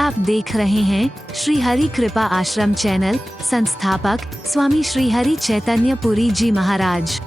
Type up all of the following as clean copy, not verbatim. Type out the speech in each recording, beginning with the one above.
आप देख रहे हैं श्री हरि कृपा आश्रम चैनल। संस्थापक स्वामी श्री हरि चैतन्य पुरी जी महाराज।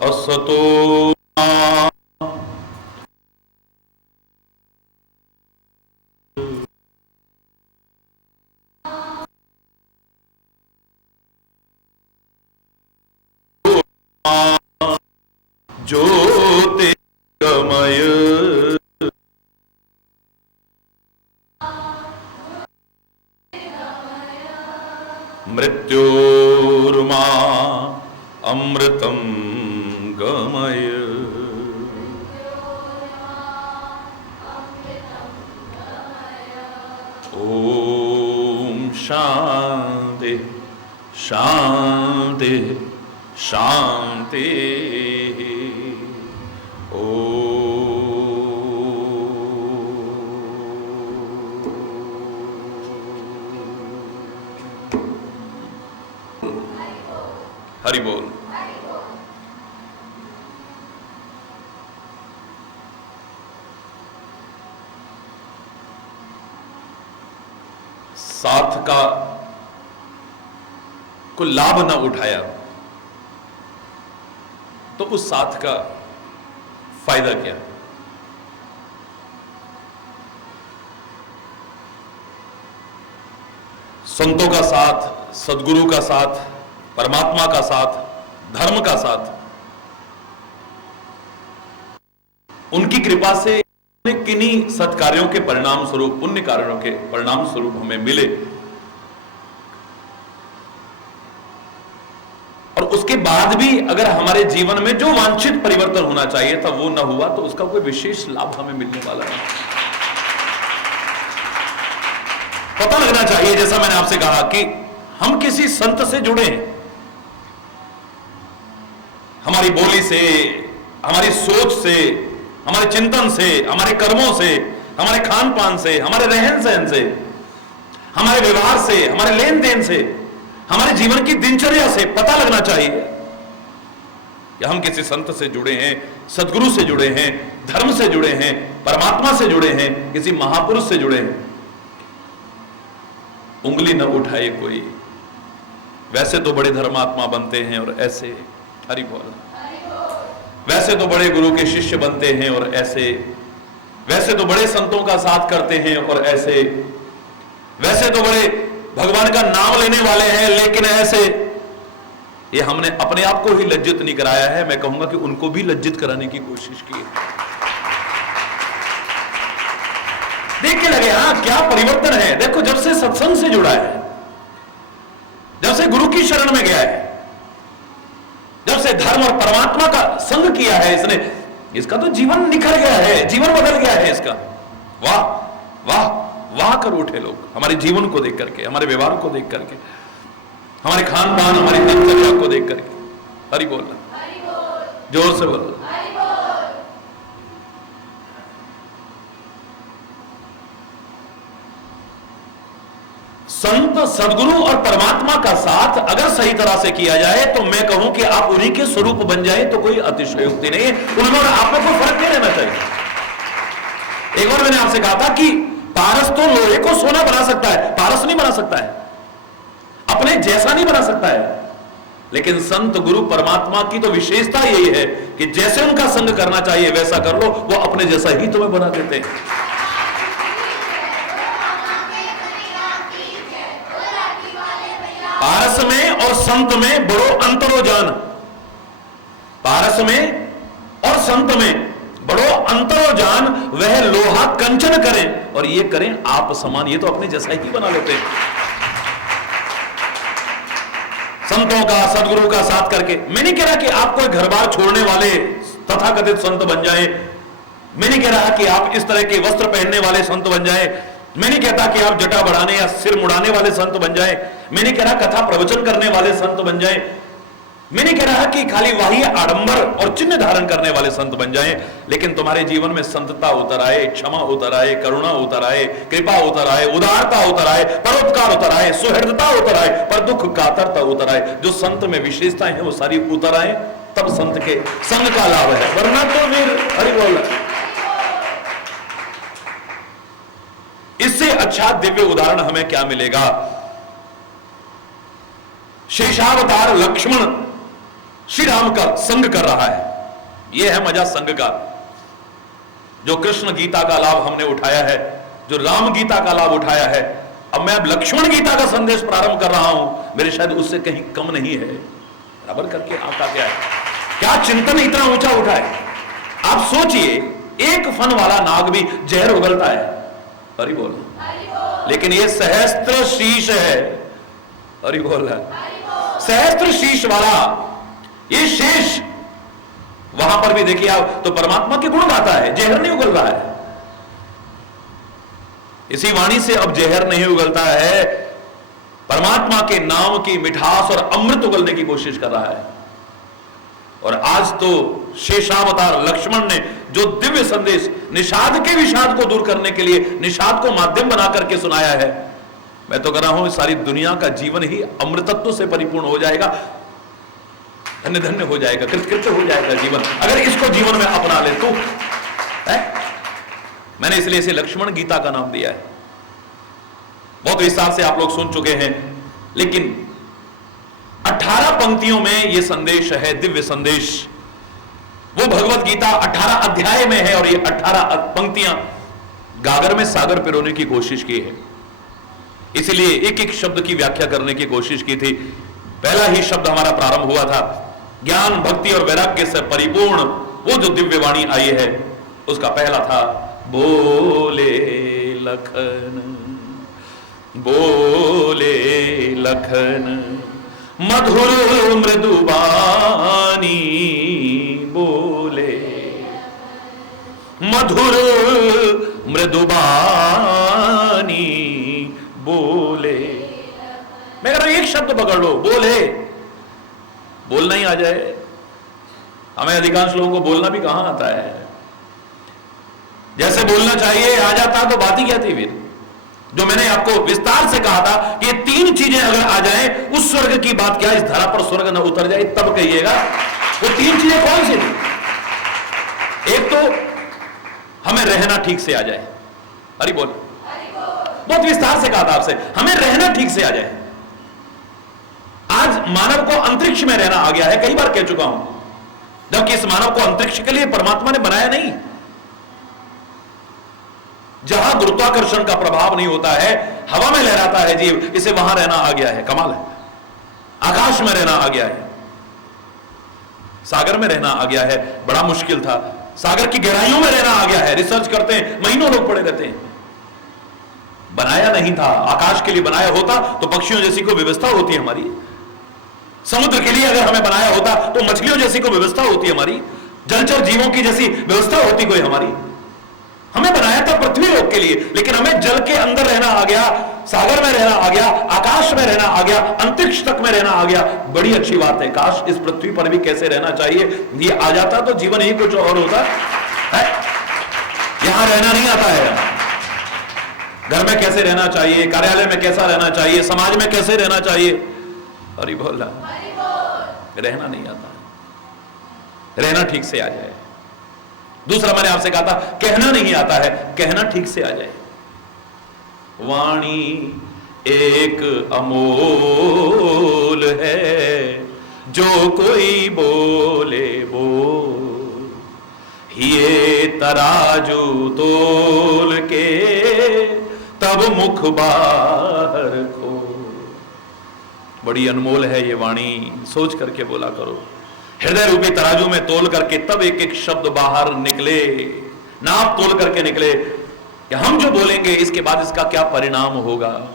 असतो ज्योतिर्गमय मृत्योर्मा अमृतं गमय। ओम शांति शांति शांति। हरि बोल। साथ का को लाभ न उठाया तो उस साथ का फायदा क्या? संतों का साथ, सदगुरु का साथ, परमात्मा का साथ, धर्म का साथ, उनकी कृपा से किन्हीं सत्कार्यों के परिणाम स्वरूप, पुण्य कार्यों के परिणाम स्वरूप हमें मिले, और उसके बाद भी अगर हमारे जीवन में जो वांछित परिवर्तन होना चाहिए था वो न हुआ तो उसका कोई विशेष लाभ हमें मिलने वाला नहीं। पता लगना चाहिए, जैसा मैंने आपसे कहा कि हम किसी संत से जुड़े हैं, हमारी बोली से, हमारी सोच से, हमारे चिंतन से, हमारे कर्मों से, हमारे खान पान से, हमारे रहन सहन से, हमारे व्यवहार से, हमारे लेन देन से, हमारे जीवन की दिनचर्या से पता लगना चाहिए कि हम किसी संत से जुड़े हैं, सदगुरु से जुड़े हैं, धर्म से जुड़े हैं, परमात्मा से जुड़े हैं, किसी महापुरुष से जुड़े हैं। उंगली न उठाए कोई, वैसे तो बड़े धर्मात्मा बनते हैं और ऐसे, हरि बोल, वैसे तो बड़े गुरु के शिष्य बनते हैं और ऐसे, वैसे तो बड़े संतों का साथ करते हैं और ऐसे, वैसे तो बड़े भगवान का नाम लेने वाले हैं लेकिन ऐसे। ये हमने अपने आप को ही लज्जित नहीं कराया है, मैं कहूंगा कि उनको भी लज्जित कराने की कोशिश की। देख के लगे हाँ क्या परिवर्तन है। देखो जब से सत्संग से जुड़ा है, जब से गुरु की शरण में गया है, जब से धर्म और परमात्मा का संग किया है इसने, इसका तो जीवन निखर गया है, जीवन बदल गया है इसका। वाह वाह वाह कर उठे लोग हमारे जीवन को देख करके, हमारे व्यवहार को देख करके, हमारे खान पान, हमारी दिनचर्या को देख करके। हरि बोल, जोर से बोल। संत, सदगुरु और परमात्मा का साथ अगर सही तरह से किया जाए तो मैं कहूं कि आप उन्हीं के स्वरूप बन जाए तो कोई अतिशयोक्ति नहीं है। उन्होंने आप में कोई फर्क नहीं रहना चाहिए। एक बार मैंने आपसे कहा था कि पारस तो लोहे को सोना बना सकता है, पारस नहीं बना सकता है, अपने जैसा नहीं बना सकता है। लेकिन संत, गुरु, परमात्मा की तो विशेषता यही है कि जैसे उनका संग करना चाहिए वैसा कर लो, वो अपने जैसा ही तुम्हें बना देते हैं। पारस में और संत में बड़ो अंतरो जान, पारस में और संत में बड़ो अंतरो जान, वह लोहा कंचन करें और ये करें आप समान, ये तो अपने जैसा ही बना लेते हैं। संतों का, सदगुरु का साथ करके, मैं नहीं कह रहा कि आप कोई घर बार छोड़ने वाले तथाकथित संत बन जाएं, मैं नहीं कह रहा कि आप इस तरह के वस्त्र पहनने वाले संत बन जाएं, मैं नहीं कहता कि आप जटा बढ़ाने या सिर मुड़ाने वाले संत बन जाएं, मैं नहीं कह रहा कथा प्रवचन करने वाले संत बन जाएं, मैं नहीं कह रहा कि खाली बाह्य आडंबर और चिन्ह धारण करने वाले संत बन जाएं, लेकिन तुम्हारे जीवन में संतता उतर आए, क्षमा उतर आए, करुणा उतर आए, कृपा उतर आए, उदारता उतर आए, परोपकार उतर आए, सुहृदता उतर आए, पर दुख कातरता उतर आए। जो संत में विशेषताएं हैं वो सारी उतर आए, तब संत के संग का लाभ है, वरना तो फिर हरि बोल। इससे अच्छा दिव्य उदाहरण हमें क्या मिलेगा? शेषावतार लक्ष्मण श्री राम का संग कर रहा है। यह है मजा संग का। जो कृष्ण गीता का लाभ हमने उठाया है, जो राम गीता का लाभ उठाया है, अब मैं अब लक्ष्मण गीता का संदेश प्रारंभ कर रहा हूं, मेरे शायद उससे कहीं कम नहीं है। बराबर करके आपका क्या है, क्या चिंतन इतना ऊंचा उठा है। आप सोचिए, एक फन वाला नाग भी जहर उगलता है, हरि बोल, लेकिन ये सहस्त्र शीश है, हरि बोल, सहस्त्र शीश वाला ये शेष, वहां पर भी देखिए आप तो परमात्मा के गुण गाता है, जहर नहीं उगल रहा है। इसी वाणी से अब जहर नहीं उगलता है, परमात्मा के नाम की मिठास और अमृत उगलने की कोशिश कर रहा है। और आज तो शेषावतार लक्ष्मण ने जो दिव्य संदेश निषाद के विषाद को दूर करने के लिए निषाद को माध्यम बना करके सुनाया है, मैं तो कह रहा हूं सारी दुनिया का जीवन ही अमृतत्व से परिपूर्ण हो जाएगा, धन्य धन्य हो जाएगा, कृतकृत्य हो जाएगा जीवन, अगर इसको जीवन में अपना ले तो है? मैंने इसलिए इसे लक्ष्मण गीता का नाम दिया है। बहुत विस्तार से आप लोग सुन चुके हैं, लेकिन 18 पंक्तियों में यह संदेश है, दिव्य संदेश। वो भगवत गीता 18 अध्याय में है और ये 18 पंक्तियां गागर में सागर पिरोने की कोशिश की है। इसलिए एक एक शब्द की व्याख्या करने की कोशिश की थी। पहला ही शब्द हमारा प्रारंभ हुआ था, ज्ञान, भक्ति और वैराग्य से परिपूर्ण वो जो दिव्य वाणी आई है, उसका पहला था बोले लखन, बोले लखन मधुर मृदुबानी, बोले मधुर मृदुबानी, बोले। मैं कह रहा हूं एक शब्द पकड़ लो, बोले, बोलना ही आ जाए। हमें अधिकांश लोगों को बोलना भी कहां आता है, जैसे बोलना चाहिए आ जाता तो बात ही क्या थी फिर। जो मैंने आपको विस्तार से कहा था कि ये 3 चीजें अगर आ जाए, उस स्वर्ग की बात क्या, इस धरा पर स्वर्ग न उतर जाए, तब कहिएगा। वो 3 चीजें कौन सी थी? एक तो हमें रहना ठीक से आ जाए, अरे बोल, बहुत विस्तार से कहा था आपसे, हमें रहना ठीक से आ जाए। आज मानव को अंतरिक्ष में रहना आ गया है, कई बार कह चुका हूं, जबकि इस मानव को अंतरिक्ष के लिए परमात्मा ने बनाया नहीं। जहां गुरुत्वाकर्षण का प्रभाव नहीं होता है, हवा में लहराता है जीव, इसे वहां रहना आ गया है, कमाल है। आकाश में रहना आ गया है, सागर में रहना आ गया है, बड़ा मुश्किल था। सागर की गहराइयों में रहना आ गया है, रिसर्च करते हैं, महीनों लोग पड़े रहते हैं। बनाया नहीं था, आकाश के लिए बनाया होता तो पक्षियों जैसी कोई व्यवस्था होती हमारी, समुद्र के लिए अगर हमें बनाया होता तो मछलियों जैसी कोई व्यवस्था होती हमारी, जलचर जीवों की जैसी व्यवस्था होती कोई हमारी। हमें बनाया था पृथ्वी लोक के लिए, लेकिन हमें जल के अंदर रहना आ गया, सागर में रहना आ गया, आकाश में रहना आ गया, अंतरिक्ष तक में रहना आ गया। बड़ी अच्छी बात है, काश इस पृथ्वी पर भी कैसे रहना चाहिए ये आ जाता तो जीवन ही कुछ और होता है। यहां रहना नहीं आता है, घर में कैसे रहना चाहिए, कार्यालय में कैसा रहना चाहिए, समाज में कैसे रहना चाहिए। हरि बोल, रहना नहीं आता, रहना ठीक से आ जाए। दूसरा मैंने आपसे कहा था, कहना नहीं आता है, कहना ठीक से आ जाए। वाणी एक अमोल है, जो कोई बोले बोल, ये तराजू तोल के तब मुख बाहर खो। बड़ी अनमोल है ये वाणी, सोच करके बोला करो। हृदय रूपी तराजू में तोल करके तब एक एक शब्द बाहर निकले, नाप तोल करके निकले कि हम जो बोलेंगे इसके बाद इसका क्या परिणाम होगा।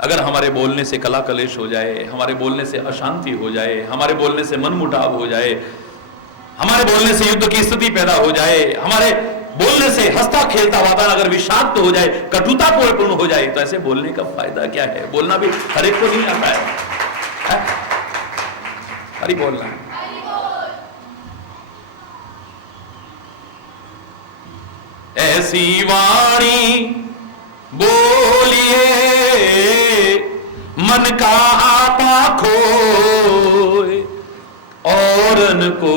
अगर हमारे बोलने से कला कलेश हो जाए, हमारे बोलने से अशांति हो जाए, हमारे बोलने से मन मुटाव हो जाए, हमारे बोलने से युद्ध की स्थिति पैदा हो जाए, हमारे बोलने से हंसता खेलता वातावरण अगर विषाक्त हो जाए, कटुतापूर्ण हो जाए, तो ऐसे बोलने का फायदा क्या है। बोलना भी हर एक को नहीं आता है, हरि बोलना। ऐसी वाणी बोलिए मन का आपा खोए, औरन को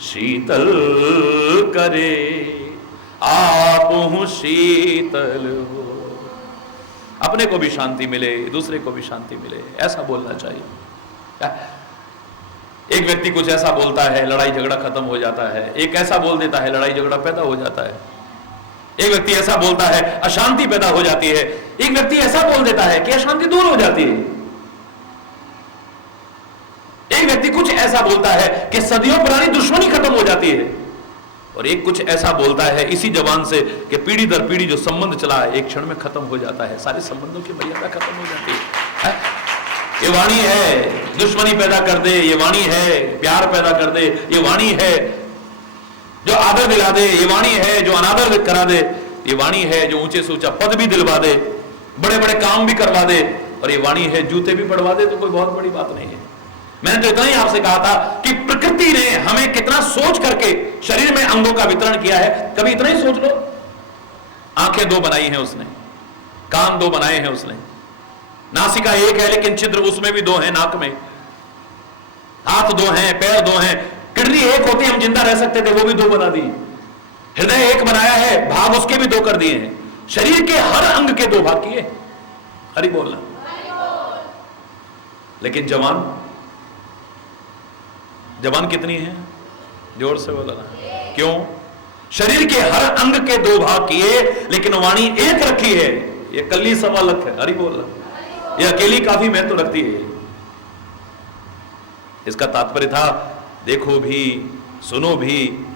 शीतल करे, आप हूं शीतल हो। अपने को भी शांति मिले, दूसरे को भी शांति मिले, ऐसा बोलना चाहिए। एक व्यक्ति कुछ ऐसा बोलता है, लड़ाई झगड़ा खत्म हो जाता है। एक ऐसा बोल देता है, लड़ाई झगड़ा पैदा हो जाता है। एक व्यक्ति ऐसा बोलता है, अशांति पैदा हो जाती है। एक व्यक्ति ऐसा बोल देता है कि अशांति दूर हो जाती है। एक व्यक्ति कुछ ऐसा बोलता है कि सदियों पुरानी दुश्मनी खत्म हो जाती है। और एक कुछ ऐसा बोलता है इसी जबान से कि पीढ़ी दर पीढ़ी जो संबंध चला है एक क्षण में खत्म हो जाता है, सारे संबंधों की मर्यादा खत्म हो जाती है। ये वाणी है दुश्मनी पैदा कर दे, ये वाणी है प्यार पैदा कर दे, ये वाणी है जो आदर दिला दे, ये वाणी है जो अनादर करा दे, ये वाणी है जो ऊंचे से ऊंचा पद भी दिलवा दे, बड़े बड़े काम भी करवा दे, और ये वाणी है जूते भी पड़वा दे, तो कोई बहुत बड़ी बात नहीं है। मैंने तो इतना ही आपसे कहा था कि प्रकृति ने हमें कितना सोच करके शरीर में अंगों का वितरण किया है, कभी इतना ही सोच लो। आंखें दो बनाई हैं उसने, कान दो बनाए हैं उसने, नासिका एक है लेकिन छिद्र उसमें भी दो हैं, नाक में हाथ दो हैं, पैर दो हैं, किडनी एक होती हम जिंदा रह सकते थे, वो भी दो बना दी। हृदय एक बनाया है, भाग उसके भी दो कर दिए हैं। शरीर के हर अंग के दो भाग किए। हरि बोलना। लेकिन जवान कितनी है, जोर से बोला ना। क्यों? शरीर के हर अंग के दो भाग किए लेकिन वाणी एक रखी है। ये कल्ली सवा लख है। हरि बोलना। ये अकेली काफी महत्व रखती है। इसका तात्पर्य था देखो भी, सुनो भी,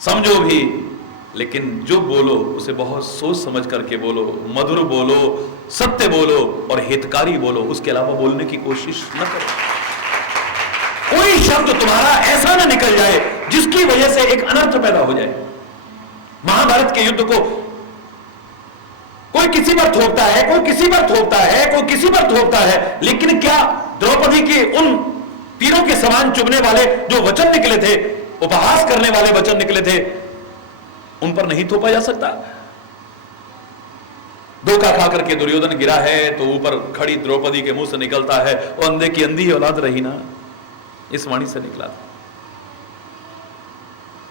समझो भी, लेकिन जो बोलो उसे बहुत सोच समझ करके बोलो, मधुर बोलो, सत्य बोलो और हितकारी बोलो। उसके अलावा बोलने की कोशिश न करो। कोई शब्द तुम्हारा ऐसा ना निकल जाए जिसकी वजह से एक अनर्थ पैदा हो जाए। महाभारत के युद्ध को कोई किसी पर थोपता है, कोई किसी पर थोपता है, कोई किसी पर थोपता है, लेकिन क्या द्रौपदी के उन तीरों के समान चुभने वाले जो वचन निकले थे, उपहास करने वाले वचन निकले थे, उन पर नहीं थोपा जा सकता? धोखा खा करके दुर्योधन गिरा है तो ऊपर खड़ी द्रौपदी के मुंह से निकलता है, वो अंधे की अंधी औलाद रही ना, इस वाणी से निकला था।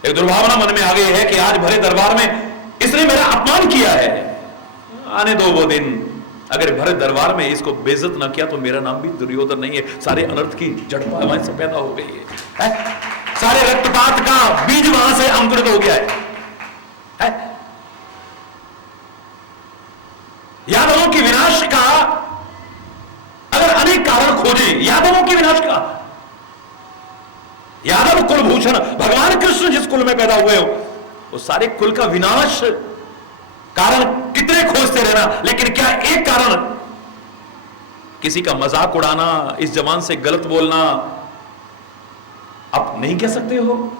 एक दुर्भावना मन में आ गई है कि आज भरे दरबार में इसने मेरा अपमान किया है, आने दो वो दिन। अगर भरे दरबार में इसको बेइज्जत ना किया तो मेरा नाम भी दुर्योधन नहीं है। सारे अनर्थ की जड़ वहां से पैदा हो गई है। सारे रक्तपात का बीज वहां से अंकुरित हो गया है। यादवों की विनाश का अगर अनेक कारण खोजे, यादवों के विनाश का, यादव कुलभूषण भगवान कृष्ण जिस कुल में पैदा हुए हो, वो सारे कुल का विनाश कारण कितने खोजते रहना, लेकिन क्या एक कारण किसी का मजाक उड़ाना, इस जबान से गलत बोलना आप नहीं कह सकते हो?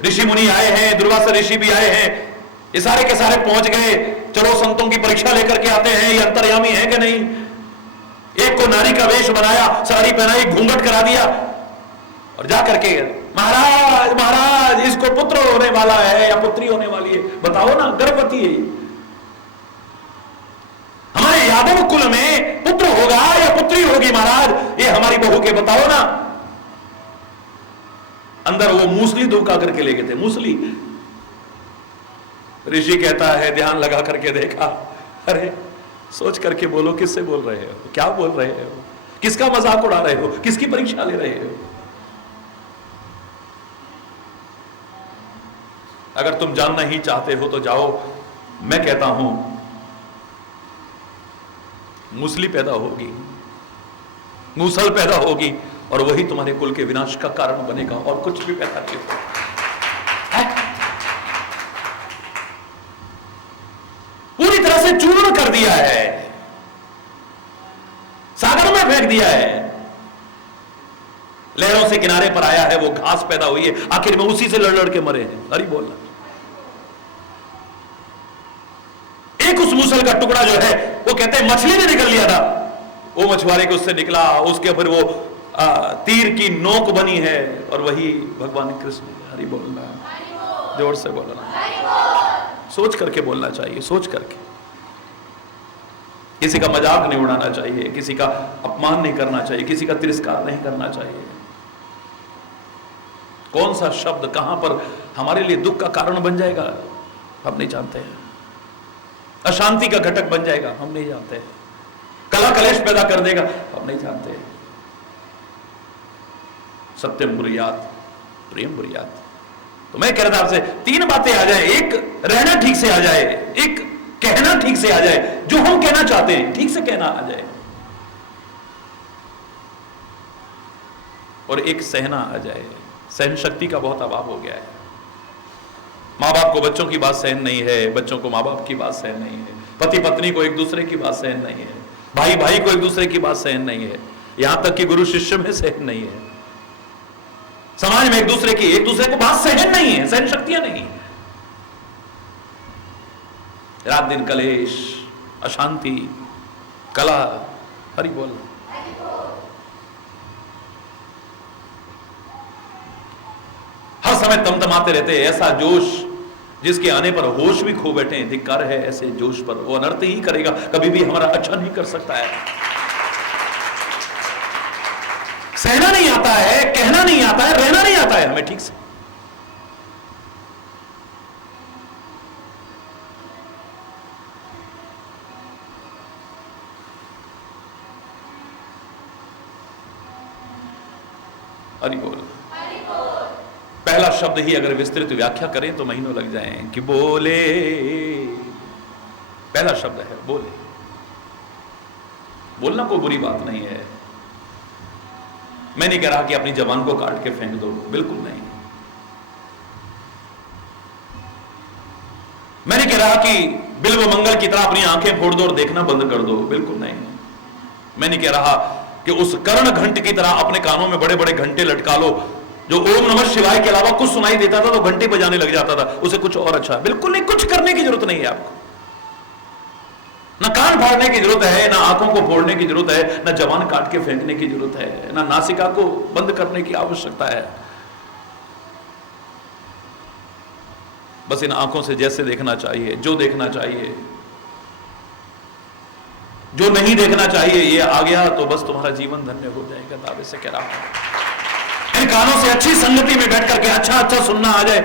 ऋषि मुनि आए हैं, दुर्वासा ऋषि भी आए हैं, ये सारे के सारे पहुंच गए, चलो संतों की परीक्षा लेकर के आते हैं, ये अंतर्यामी है कि नहीं। एक को नारी का वेश बनाया, साड़ी पहनाई, घूंघट करा दिया और जाकर के महाराज महाराज इसको पुत्र होने वाला है या पुत्री होने वाली है, बताओ ना, गर्भवती है। हमारे यादव कुल में पुत्र होगा या पुत्री होगी महाराज, ये हमारी बहू के बताओ ना। अंदर वो मूसली धोखा करके ले गए थे, मूसली। ऋषि कहता है ध्यान लगा करके देखा, अरे सोच करके बोलो, किससे बोल रहे हो, क्या बोल रहे हो, किसका मजाक उड़ा रहे हो, किसकी परीक्षा ले रहे हो। अगर तुम जानना ही चाहते हो तो जाओ, मैं कहता हूं मूसली पैदा होगी, मूसल पैदा होगी और वही तुम्हारे कुल के विनाश का कारण बनेगा, और कुछ भी पैदा नहीं होगा। पूरी तरह से चूर्ण कर दिया है, सागर में फेंक दिया है, लहरों से किनारे पर आया है, वो घास पैदा हुई है, आखिर में उसी से लड़ लड़ के मरे हैं। अरे बोलना, एक उस मूसल का टुकड़ा जो है वो कहते हैं मछली ने निकल लिया था, वो मछुआरे को उससे निकला, उसके फिर वो तीर की नोक बनी है, और वही भगवान कृष्ण। हरि बोलना, जोर से बोलना, सोच करके बोलना चाहिए, सोच करके। किसी का मजाक नहीं उड़ाना चाहिए, किसी का अपमान नहीं करना चाहिए, किसी का तिरस्कार नहीं करना चाहिए। कौन सा शब्द कहां पर हमारे लिए दुख का कारण बन जाएगा हम नहीं जानते हैं, अशांति का घटक बन जाएगा हम नहीं जानते हैं, कला कलेश पैदा कर देगा हम नहीं जानते हैं। सत्यम बुरियात, प्रेम बुरियात। तो मैं कह रहा था आपसे, तीन बातें आ जाए, एक रहना ठीक से आ जाए, एक कहना ठीक से आ जाए, जो हम कहना चाहते हैं ठीक से कहना आ जाए, और एक सहना आ जाए। सहन शक्ति का बहुत अभाव हो गया है। माँ बाप को बच्चों की बात सहन नहीं है, बच्चों को माँ बाप की बात सहन नहीं है, पति पत्नी को एक दूसरे की बात सहन नहीं है, भाई भाई को एक दूसरे की बात सहन नहीं है, यहां तक कि गुरु शिष्य में सहन नहीं है। समाज में एक दूसरे को बात सहन नहीं है, सहन शक्तियां नहीं है। रात दिन कलेश, अशांति, कला। हरि बोल। हर समय तमतमाते रहते, ऐसा जोश जिसके आने पर होश भी खो बैठे। धिक्कार है ऐसे जोश पर, वो अनर्थ ही करेगा, कभी भी हमारा अच्छा नहीं कर सकता है। सहना नहीं आता है, कहना नहीं आता है, रहना नहीं आता है हमें ठीक से। हरि बोल। पहला शब्द ही अगर विस्तृत व्याख्या करें तो महीनों लग जाएं कि बोले। पहला शब्द है बोले। बोलना कोई बुरी बात नहीं है। मैं नहीं कह रहा कि अपनी जबान को काट के फेंक दो, बिल्कुल नहीं। मैं नहीं कह रहा कि बिल्व मंगल की तरह अपनी आंखें फोड़ दो और देखना बंद कर दो, बिल्कुल नहीं। मैं नहीं कह रहा कि उस कर्ण घंट की तरह अपने कानों में बड़े बड़े घंटे लटका लो, जो ओम नमः शिवाय के अलावा कुछ सुनाई देता था तो घंटे बजाने लग जाता था, उसे कुछ और अच्छा। बिल्कुल नहीं, कुछ करने की जरूरत नहीं है आपको। ना कान फाड़ने की जरूरत है, ना आंखों को फोड़ने की जरूरत है, ना जबान काट के फेंकने की जरूरत है, ना नासिका को बंद करने की आवश्यकता है। बस इन आंखों से जैसे देखना चाहिए, जो देखना चाहिए, जो नहीं देखना चाहिए ये आ गया तो बस तुम्हारा जीवन धन्य हो जाएगा। दावे से कह रहा हूं, इन कानों से अच्छी संगति में बैठ करके अच्छा अच्छा सुनना आ जाए,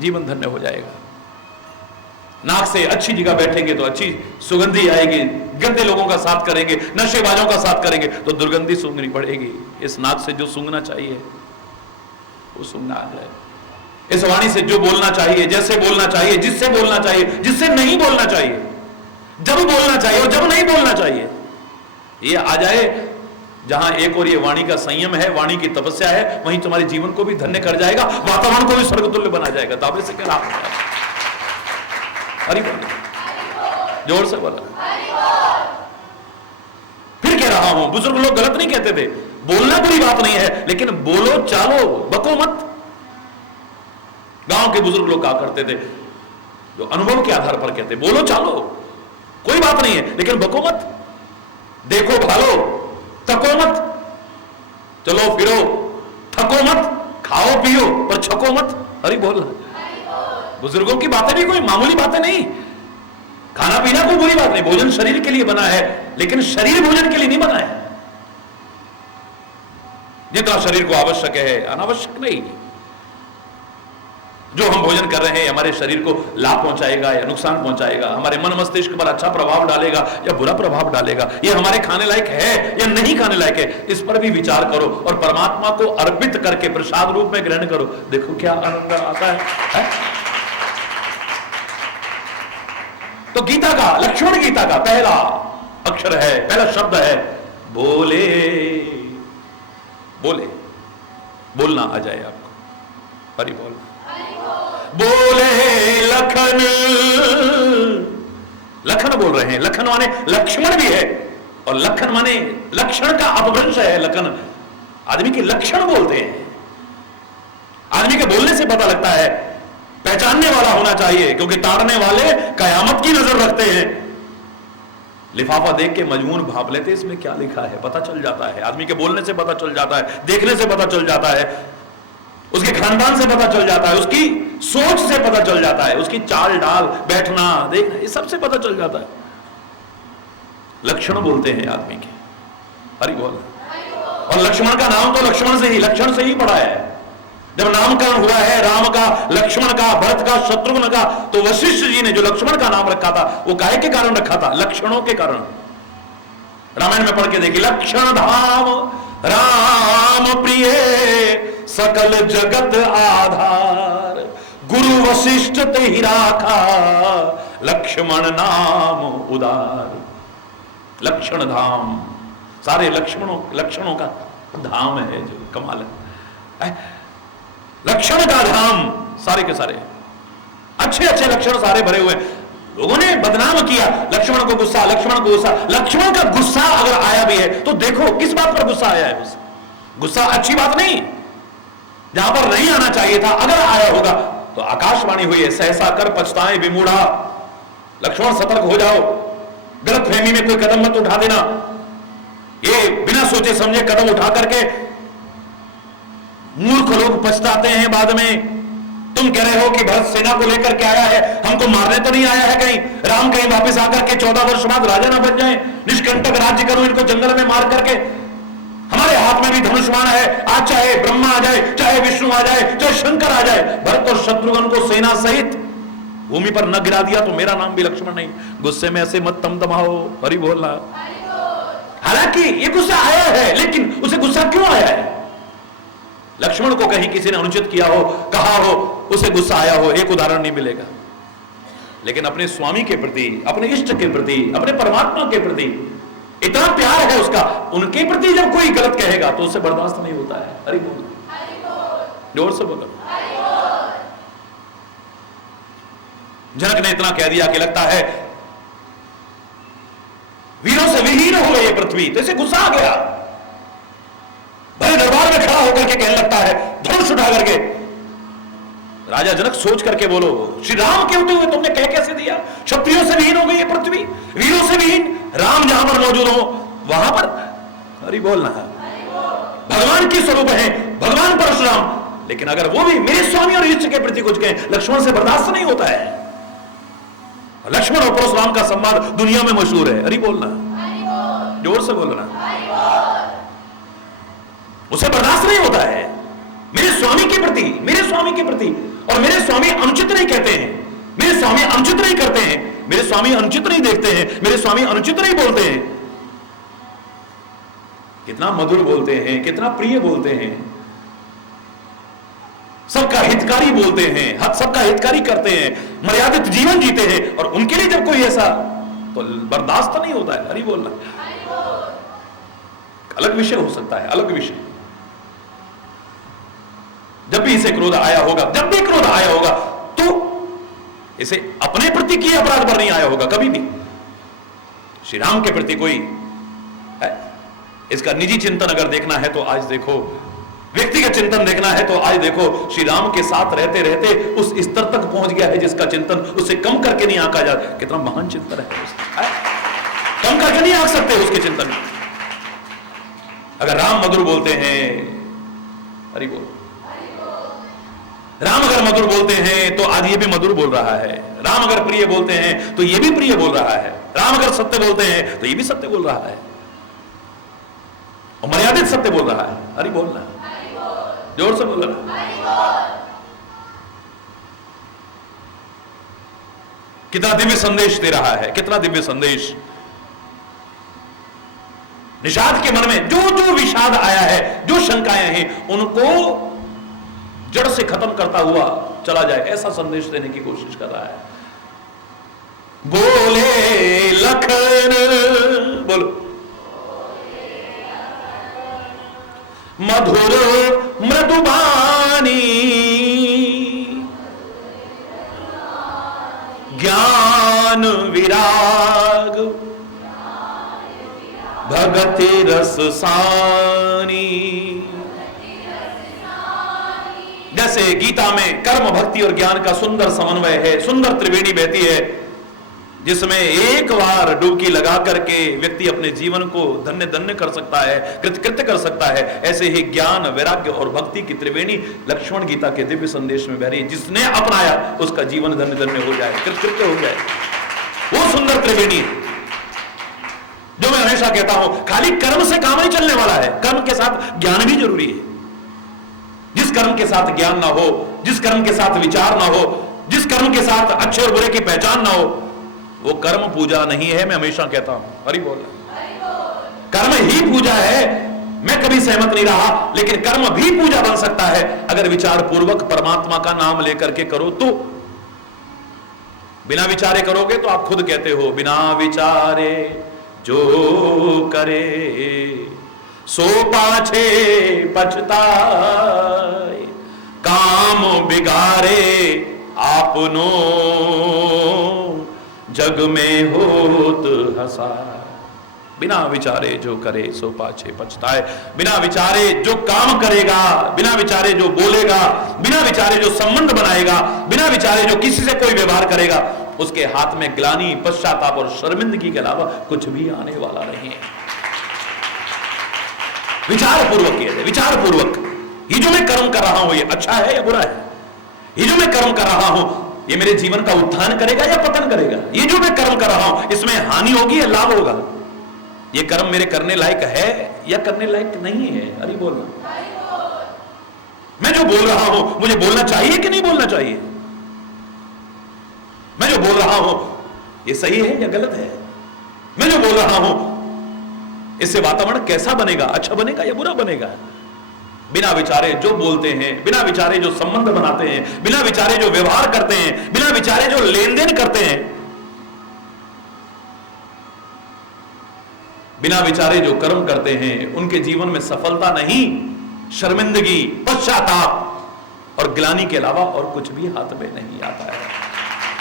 जीवन धन्य हो जाएगा। नाक से अच्छी जगह बैठेंगे तो अच्छी सुगंधी आएगी, गंदे लोगों का साथ करेंगे, नशेबाजों का साथ करेंगे तो दुर्गंधी सूंघनी पड़ेगी। इस नाक से जो सूंघना चाहिए वो सूंघना आ जाए। इस वाणी से जो बोलना चाहिए, जैसे बोलना चाहिए, जिससे बोलना चाहिए, जिससे नहीं बोलना चाहिए, जब बोलना चाहिए और जब नहीं बोलना चाहिए, ये आ जाए। जहां एक और ये वाणी का संयम है, वाणी की तपस्या है, वहीं तुम्हारे जीवन को भी धन्य कर जाएगा, वातावरण को भी स्वर्गतुल्य बना जाएगा। दावे से क्या आप हरि बोल, जोर से बोला। फिर कह रहा हूं, बुजुर्ग लोग गलत नहीं कहते थे, बोलना बुरी बात नहीं है, लेकिन बोलो चालो, बको मत। गांव के बुजुर्ग लोग कहा करते थे, जो अनुभव के आधार पर कहते, बोलो चालो कोई बात नहीं है, लेकिन बको मत, देखो भालो, तको मत, चलो फिरो, छको मत, खाओ पियो पर छको मत। हरि बोल। बुजुर्गों की बातें भी कोई मामूली बातें नहीं, खाना पीना कोई बुरी बात नहीं, भोजन शरीर के लिए बना है, लेकिन शरीर भोजन के लिए नहीं बना है। जितना शरीर को आवश्यक है अनावश्यक नहीं। जो हम भोजन कर रहे हैं हमारे शरीर को लाभ पहुंचाएगा या नुकसान पहुंचाएगा, हमारे मन मस्तिष्क पर अच्छा प्रभाव डालेगा या बुरा प्रभाव डालेगा, ये हमारे खाने लायक है या नहीं खाने लायक है, इस पर भी विचार करो और परमात्मा को अर्पित करके प्रसाद रूप में ग्रहण करो। देखो क्या आनंद आता है? तो गीता का, लक्ष्मण गीता का पहला अक्षर है, पहला शब्द है बोले। बोले, बोलना आ जाए आपको। हरि बोल। बोले लखन, लखन बोल रहे हैं। लखन माने लक्ष्मण भी है, और लखन माने लक्षण का अपभ्रंश है। लखन आदमी के लक्षण बोलते हैं। आदमी के बोलने से पता लगता है, पहचानने वाला होना चाहिए, क्योंकि ताड़ने वाले कयामत की नजर रखते हैं। लिफाफा देख के मजमून भाप लेते इसमें क्या लिखा है, पता चल जाता है। आदमी के बोलने से पता चल जाता है, देखने से पता चल जाता है, उसके खानदान से पता चल जाता है, उसकी सोच से पता चल जाता है, उसकी चाल ढाल, बैठना, देखना, ये सबसे पता चल जाता है। लक्षण बोलते हैं आदमी के। हरि बोल। और लक्ष्मण का नाम तो लक्ष्मण से ही, लक्षण से ही पड़ा है। जब नामकरण हुआ है राम का, लक्ष्मण का, भरत का, शत्रुघ्न का, तो वशिष्ठ जी ने जो लक्ष्मण का नाम रखा था वो काहे के कारण रखा था? लक्षणों के कारण। रामायण में पढ़ के देखिए, लक्षण धाम राम प्रिय सकल जगत आधार, गुरु वशिष्ठ ते ही राखा लक्ष्मण नाम उदार। लक्षण धाम, सारे लक्षणों का धाम है, जो कमाल है। लक्षण का धाम सारे के सारे, अच्छे अच्छे लक्षण सारे भरे हुए। लोगों ने बदनाम किया लक्ष्मण को, गुस्सा, लक्ष्मण को गुस्सा। लक्ष्मण का गुस्सा अगर आया भी है तो देखो किस बात पर गुस्सा आया है। गुस्सा अच्छी बात नहीं, जहां पर नहीं आना चाहिए था अगर आया होगा तो आकाशवाणी हुई है, सहसा कर पछताए विमूढ़ा। लक्ष्मण सतर्क हो जाओ, गलत फहमी में कोई कदम मत उठा देना। ये बिना सोचे समझे कदम उठा करके मूर्ख लोग पछताते हैं बाद में। तुम कह रहे हो कि भरत सेना को लेकर के आया है, हमको मारने तो नहीं आया है कहीं? राम कहीं वापस आकर के 14 वर्ष बाद राजा ना बन जाए, निष्कंटक राज्य करो इनको जंगल में मार करके। हमारे हाथ में भी धनुष्मान है, आज चाहे ब्रह्मा आ जाए, चाहे विष्णु आ जाए, चाहे शंकर आ जाए, भरत और शत्रुघ्न को सेना सहित भूमि पर न गिरा दिया तो मेरा नाम भी लक्ष्मण नहीं। गुस्से में ऐसे मत तमतमाओ, हरि बोलना। हालांकि ये गुस्सा आया है, लेकिन उसे गुस्सा क्यों आया है? लक्ष्मण को कहीं किसी ने अनुचित किया हो, कहा हो, उसे गुस्सा आया हो, एक उदाहरण नहीं मिलेगा। लेकिन अपने स्वामी के प्रति, अपने इष्ट के प्रति, अपने परमात्मा के प्रति इतना प्यार है उसका, उनके प्रति जब कोई गलत कहेगा तो उसे बर्दाश्त नहीं होता है। हरि बोल, जोर से बोलो। जनक ने इतना कह दिया कि लगता है वीरों से विहीन हो गई ये पृथ्वी, तो इसे गुस्सा आ गया। भले दरबार में खड़ा होकर के कहने लगता है, धनुष उठा करके, राजा जनक सोच करके बोलो, श्री राम के होते हुए तुमने कह कैसे दिया? क्षत्रियों से विहीन हो गई ये पृथ्वी, वीरों से विहीन। राम जहां पर मौजूद हो वहां पर हरि बोलना है। भगवान के स्वरूप है भगवान परशुराम, लेकिन अगर वो भी मेरे स्वामी और इष्ट के प्रति कुछ कहें, लक्ष्मण से बर्दाश्त नहीं होता है। लक्ष्मण और परशुराम का संवाद दुनिया में मशहूर है। हरि बोलना, जोर से बोलना। उसे बर्दाश्त नहीं होता है मेरे स्वामी के प्रति, मेरे स्वामी के प्रति। और मेरे स्वामी अनुचित नहीं कहते हैं, मेरे स्वामी अनुचित नहीं करते हैं, मेरे स्वामी अनुचित नहीं देखते हैं, मेरे स्वामी अनुचित नहीं बोलते हैं। कितना मधुर बोलते हैं, कितना प्रिय बोलते हैं, सबका हितकारी बोलते हैं, सबका हितकारी करते हैं, मर्यादित जीवन जीते हैं। और उनके लिए जब कोई ऐसा, तो बर्दाश्त नहीं होता है। हरि बोलना। अलग विषय हो सकता है, अलग विषय। जब भी इसे क्रोध आया होगा, जब भी क्रोध आया होगा, तो इसे अपने प्रति किए अपराध पर नहीं आया होगा कभी भी। श्री राम के प्रति कोई है, इसका निजी चिंतन अगर देखना है तो आज देखो, व्यक्तिगत चिंतन देखना है तो आज देखो, श्री राम के साथ रहते रहते उस स्तर तक पहुंच गया है जिसका चिंतन उससे कम करके नहीं आंका जा। कितना महान चिंतन है, कम करके नहीं आंक सकते उसके चिंतन। अगर राम मधुर बोलते हैं, हरि बोल। राम अगर मधुर बोलते हैं तो आज ये भी मधुर बोल रहा है। राम अगर प्रिय बोलते हैं तो ये भी प्रिय बोल रहा है। राम अगर सत्य बोलते हैं तो ये भी सत्य बोल रहा है और मर्यादित सत्य बोल रहा है। हरि बोलना, जोर से बोलना। कितना दिव्य संदेश दे रहा है, कितना दिव्य संदेश। निषाद के मन में जो जो विषाद आया है, जो शंकाएं हैं, उनको जड़ से खत्म करता हुआ चला जाए, ऐसा संदेश देने की कोशिश कर रहा है। बोले लखन, बोलो, मधुर मृदुबानी, ज्ञान विराग भगति रस सानी। जैसे गीता में कर्म, भक्ति और ज्ञान का सुंदर समन्वय है, सुंदर त्रिवेणी बहती है, जिसमें एक बार डुबकी लगा करके व्यक्ति अपने जीवन को धन्य धन्य कर सकता है, कृतकृत्य कर सकता है। ऐसे ही ज्ञान, वैराग्य और भक्ति की त्रिवेणी लक्ष्मण गीता के दिव्य संदेश में बह रही है। जिसने अपनाया उसका जीवन धन्य धन्य हो जाए, कृतकृत्य हो जाए। वो सुंदर त्रिवेणी जो मैं हमेशा कहता हूं, खाली कर्म से काम नहीं चलने वाला है, कर्म के साथ ज्ञान भी जरूरी है। जिस कर्म के साथ ज्ञान ना हो, जिस कर्म के साथ विचार ना हो, जिस कर्म के साथ अच्छे और बुरे की पहचान ना हो, वो कर्म पूजा नहीं है। मैं हमेशा कहता हूं, हरि बोल। कर्म ही पूजा है, मैं कभी सहमत नहीं रहा, लेकिन कर्म भी पूजा बन सकता है अगर विचार पूर्वक परमात्मा का नाम लेकर के करो तो। बिना विचारे करोगे तो आप खुद कहते हो, बिना विचारे जो करे सो पाछे पछताए, काम बिगाड़े आपनो जग में होत हंसा। बिना विचारे जो करे सो पाछे पछताए। बिना विचारे जो काम करेगा, बिना विचारे जो बोलेगा, बिना विचारे जो संबंध बनाएगा, बिना विचारे जो किसी से कोई व्यवहार करेगा, उसके हाथ में ग्लानि, पश्चाताप और शर्मिंदगी के अलावा कुछ भी आने वाला नहीं है। विचार पूर्वक किया जाए, विचार पूर्वक। ये जो मैं कर्म कर रहा हूं ये अच्छा है या बुरा है? ये जो मैं कर्म कर रहा हूं ये मेरे जीवन का उत्थान करेगा या पतन करेगा? ये जो मैं कर्म कर रहा हूं इसमें हानि होगी या लाभ होगा? ये कर्म मेरे करने लायक है या करने लायक नहीं है? अरे बोलना। मैं जो बोल रहा हूं मुझे बोलना चाहिए कि नहीं बोलना चाहिए? मैं जो बोल रहा हूं ये सही है या गलत है? मैं जो बोल रहा हूं इससे वातावरण कैसा बनेगा, अच्छा बनेगा या बुरा बनेगा? बिना विचारे जो बोलते हैं, बिना विचारे जो संबंध बनाते हैं, बिना विचारे जो व्यवहार करते हैं, बिना विचारे जो लेन देन करते हैं, बिना विचारे जो कर्म करते हैं, उनके जीवन में सफलता नहीं, शर्मिंदगी, पश्चाताप और ग्लानि के अलावा और कुछ भी हाथ में नहीं आता है।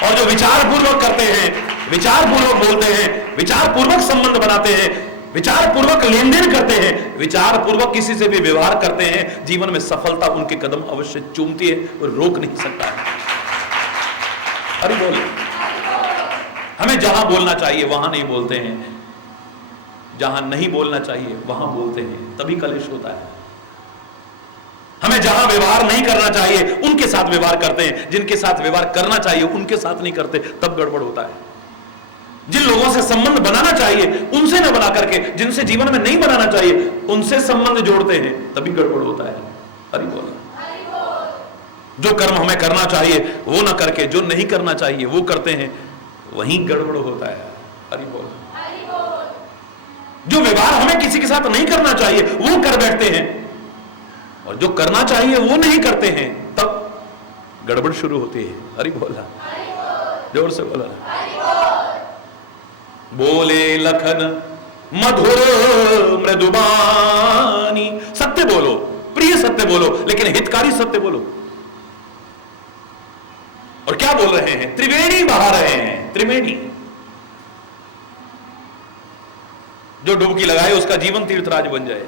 और जो विचार पूर्वक करते हैं, विचार पूर्वक बोलते हैं, विचार पूर्वक संबंध बनाते हैं, विचार पूर्वक लेन देन करते हैं, विचार पूर्वक किसी से भी व्यवहार करते हैं, जीवन में सफलता उनके कदम अवश्य चूमती है और रोक नहीं सकता है। अरे बोल। हमें जहां बोलना चाहिए वहां नहीं बोलते हैं, जहां नहीं बोलना चाहिए वहां बोलते हैं, तभी कलेश होता है। हमें जहां व्यवहार नहीं करना चाहिए उनके साथ व्यवहार करते हैं, जिनके साथ व्यवहार करना चाहिए उनके साथ नहीं करते, तब गड़बड़ होता है। जिन लोगों से संबंध बनाना चाहिए उनसे न बना करके, जिनसे जीवन में नहीं बनाना चाहिए उनसे संबंध जोड़ते हैं, तभी गड़बड़ होता है। हरि बोल। जो कर्म हमें करना चाहिए वो ना करके जो नहीं करना चाहिए वो करते हैं, वहीं गड़बड़ होता है। हरि बोल। जो व्यवहार हमें किसी के साथ नहीं करना चाहिए वो कर बैठते हैं, और जो करना चाहिए वो नहीं करते हैं, तब गड़बड़ शुरू होती है। हरि बोला, जोर से बोला। बोले लखन मधुर मृदुबानी। सत्य बोलो, प्रिय सत्य बोलो, लेकिन हितकारी सत्य बोलो। और क्या बोल रहे हैं? त्रिवेणी बहा रहे हैं, त्रिवेणी। जो डुबकी लगाए उसका जीवन तीर्थराज बन जाए,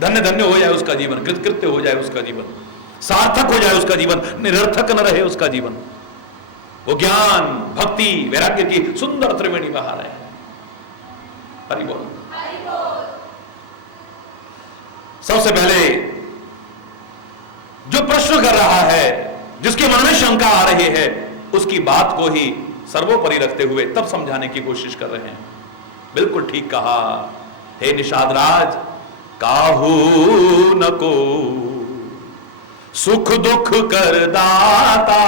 धन्य धन्य हो जाए उसका जीवन, कृतकृत्य हो जाए उसका जीवन, सार्थक हो जाए उसका जीवन, निरर्थक न रहे उसका जीवन। वो ज्ञान, भक्ति, वैराग्य की सुंदर त्रिवेणी बहा रहे हैं। हरि बोल। सबसे पहले रहा है, जिसके मन में शंका आ रही है, उसकी बात को ही सर्वोपरि रखते हुए तब समझाने की कोशिश कर रहे हैं। बिल्कुल ठीक कहा, हे निषाद राज, काहू न को सुख दुख कर दाता,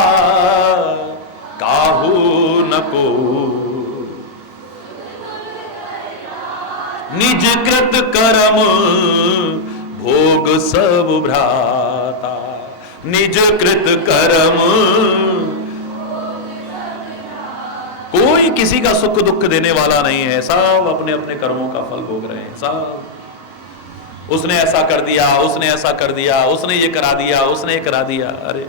काहू न को निज कृत कर्म भोग सब भ्राता, निज कृत कर्म। कोई किसी का सुख दुख देने वाला नहीं है, सब अपने अपने कर्मों का फल भोग रहे हैं। सब उसने ऐसा कर दिया, उसने ऐसा कर दिया, उसने ये करा दिया, उसने ये करा दिया। अरे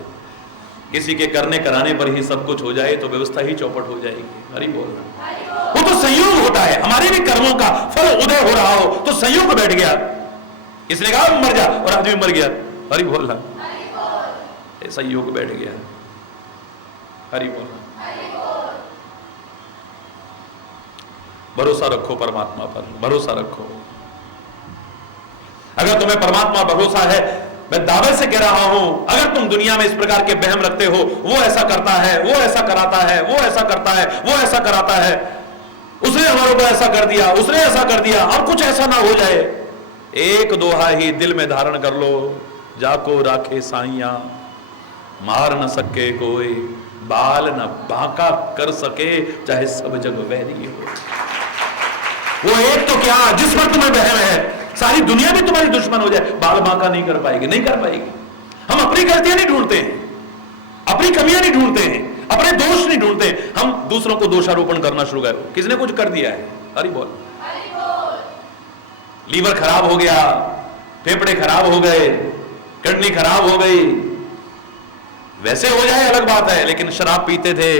किसी के करने कराने पर ही सब कुछ हो जाए तो व्यवस्था ही चौपट हो जाएगी। हरि बोलना, वो तो संयोग होता है। हमारे भी कर्मों का फल उदय हो रहा हो तो संयोग बैठ गया, इसने कहा मर जा और आदमी मर गया। हरि बोलना, संयोग बैठ गया। हरि बोलना, भरोसा रखो परमात्मा पर, भरोसा रखो। अगर तुम्हें परमात्मा भरोसा है, मैं दावे से कह रहा हूं, अगर तुम दुनिया में इस प्रकार के वहम रखते हो, वो ऐसा करता है, वो ऐसा कराता है, वो ऐसा करता है, वो ऐसा कराता है, उसने हमारे ऊपर ऐसा कर दिया, उसने ऐसा कर दिया, अब कुछ ऐसा ना हो जाए, एक दोहा ही दिल में धारण कर लो, जाको राखे साइया, मार न सके कोई, बाल न बांका कर सके, चाहे सब जग वैरी हो। वो एक तो क्या, जिस पर तुम्हें वहम है, सारी दुनिया भी तुम्हारी दुश्मन हो जाए, बाल बांका नहीं कर पाएगी, नहीं कर पाएगी। हम अपनी गलतियां नहीं ढूंढते हैं, अपनी कमियां नहीं ढूंढते हैं, अपने दोष नहीं ढूंढते, हम दूसरों को दोषारोपण करना शुरू कर, किसने कुछ कर दिया है। हरि बोल, लीवर खराब हो गया, फेफड़े खराब हो गए, किडनी खराब हो गई, वैसे हो जाए अलग बात है, लेकिन शराब पीते थे,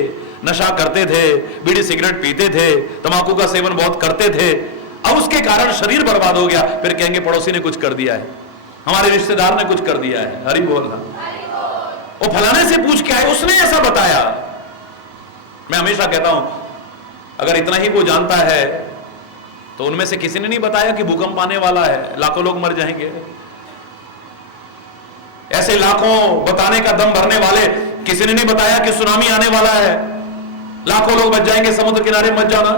नशा करते थे, बीड़ी सिगरेट पीते थे, तंबाकू का सेवन बहुत करते थे, अब उसके कारण शरीर बर्बाद हो गया, फिर कहेंगे पड़ोसी ने कुछ कर दिया है, हमारे रिश्तेदार ने कुछ कर दिया है। हरि बोलना, वो फलाने से पूछ के आए, उसने ऐसा बताया। मैं हमेशा कहता हूं, अगर इतना ही वो जानता है तो उनमें से किसी ने नहीं बताया कि भूकंप आने वाला है, लाखों लोग मर जाएंगे। ऐसे लाखों बताने का दम भरने वाले किसी ने नहीं बताया कि सुनामी आने वाला है, लाखों लोग बच जाएंगे, समुद्र किनारे मत जाना।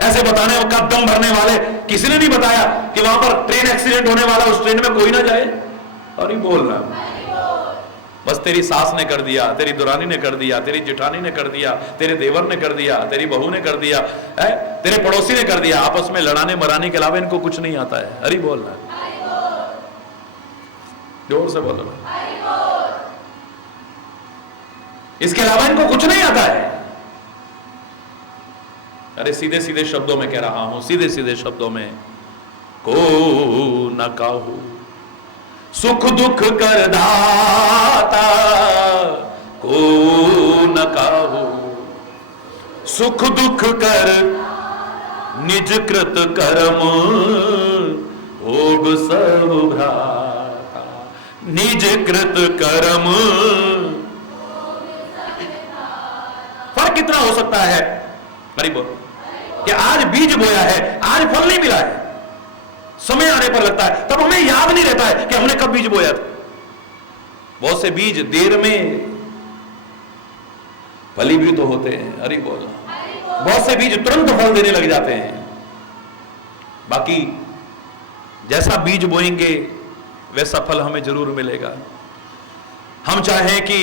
ऐसे बताने का दम भरने वाले किसी ने नहीं बताया कि वहां पर ट्रेन एक्सीडेंट होने वाला, उस ट्रेन में कोई ना जाए। और ही बोल रहा, बस तेरी सास ने कर दिया, तेरी दुरानी ने कर दिया, तेरी जेठानी ने कर दिया, तेरे देवर ने कर दिया, तेरी बहू ने कर दिया, तेरे पड़ोसी ने कर दिया, आपस में लड़ाने मराने के अलावा इनको कुछ नहीं आता है। हरि बोलना, जोर से बोलो, इसके अलावा इनको कुछ नहीं आता है। अरे सीधे सीधे शब्दों में कह रहा हूं, सीधे सीधे शब्दों में, को न काहू सुख दुख कर दाता, को न काहू सुख दुख कर निज कृत कर्म भोग सब भ्राता, निज कृत कर्म। फर्क कितना हो सकता है गरीबों कि आज बीज बोया है, आज फल नहीं मिला है, समय आने पर लगता है, तब हमें याद नहीं रहता है कि हमने कब बीज बोया था। बहुत से बीज देर में फलीभूत तो होते हैं। हरि बोल, बहुत से बीज तुरंत फल देने लग जाते हैं। बाकी जैसा बीज बोएंगे वैसा फल हमें जरूर मिलेगा। हम चाहें कि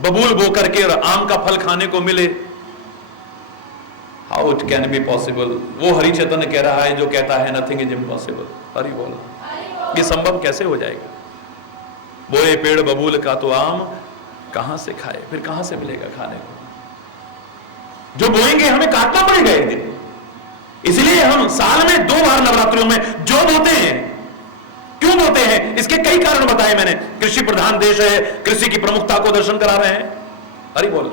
बबूल बो करके और आम का फल खाने को मिले, how it can be possible. वो हरि चैतन्य कह रहा है जो कहता है नथिंग इज इम्पॉसिबल। हरि बोल, ये संभव कैसे हो जाएगा। बोए पेड़ बबूल का तो आम कहां से खाए, फिर कहां से मिलेगा खाने को। जो बोएंगे हमें काटना पड़ेगा एक दिन। इसलिए हम साल में 2 बार नवरात्रियों में जो बोते हैं, क्यों बोते हैं, इसके कई कारण बताए मैंने। कृषि प्रधान देश है, कृषि की प्रमुखता को दर्शन करा रहे हैं। हरि बोल,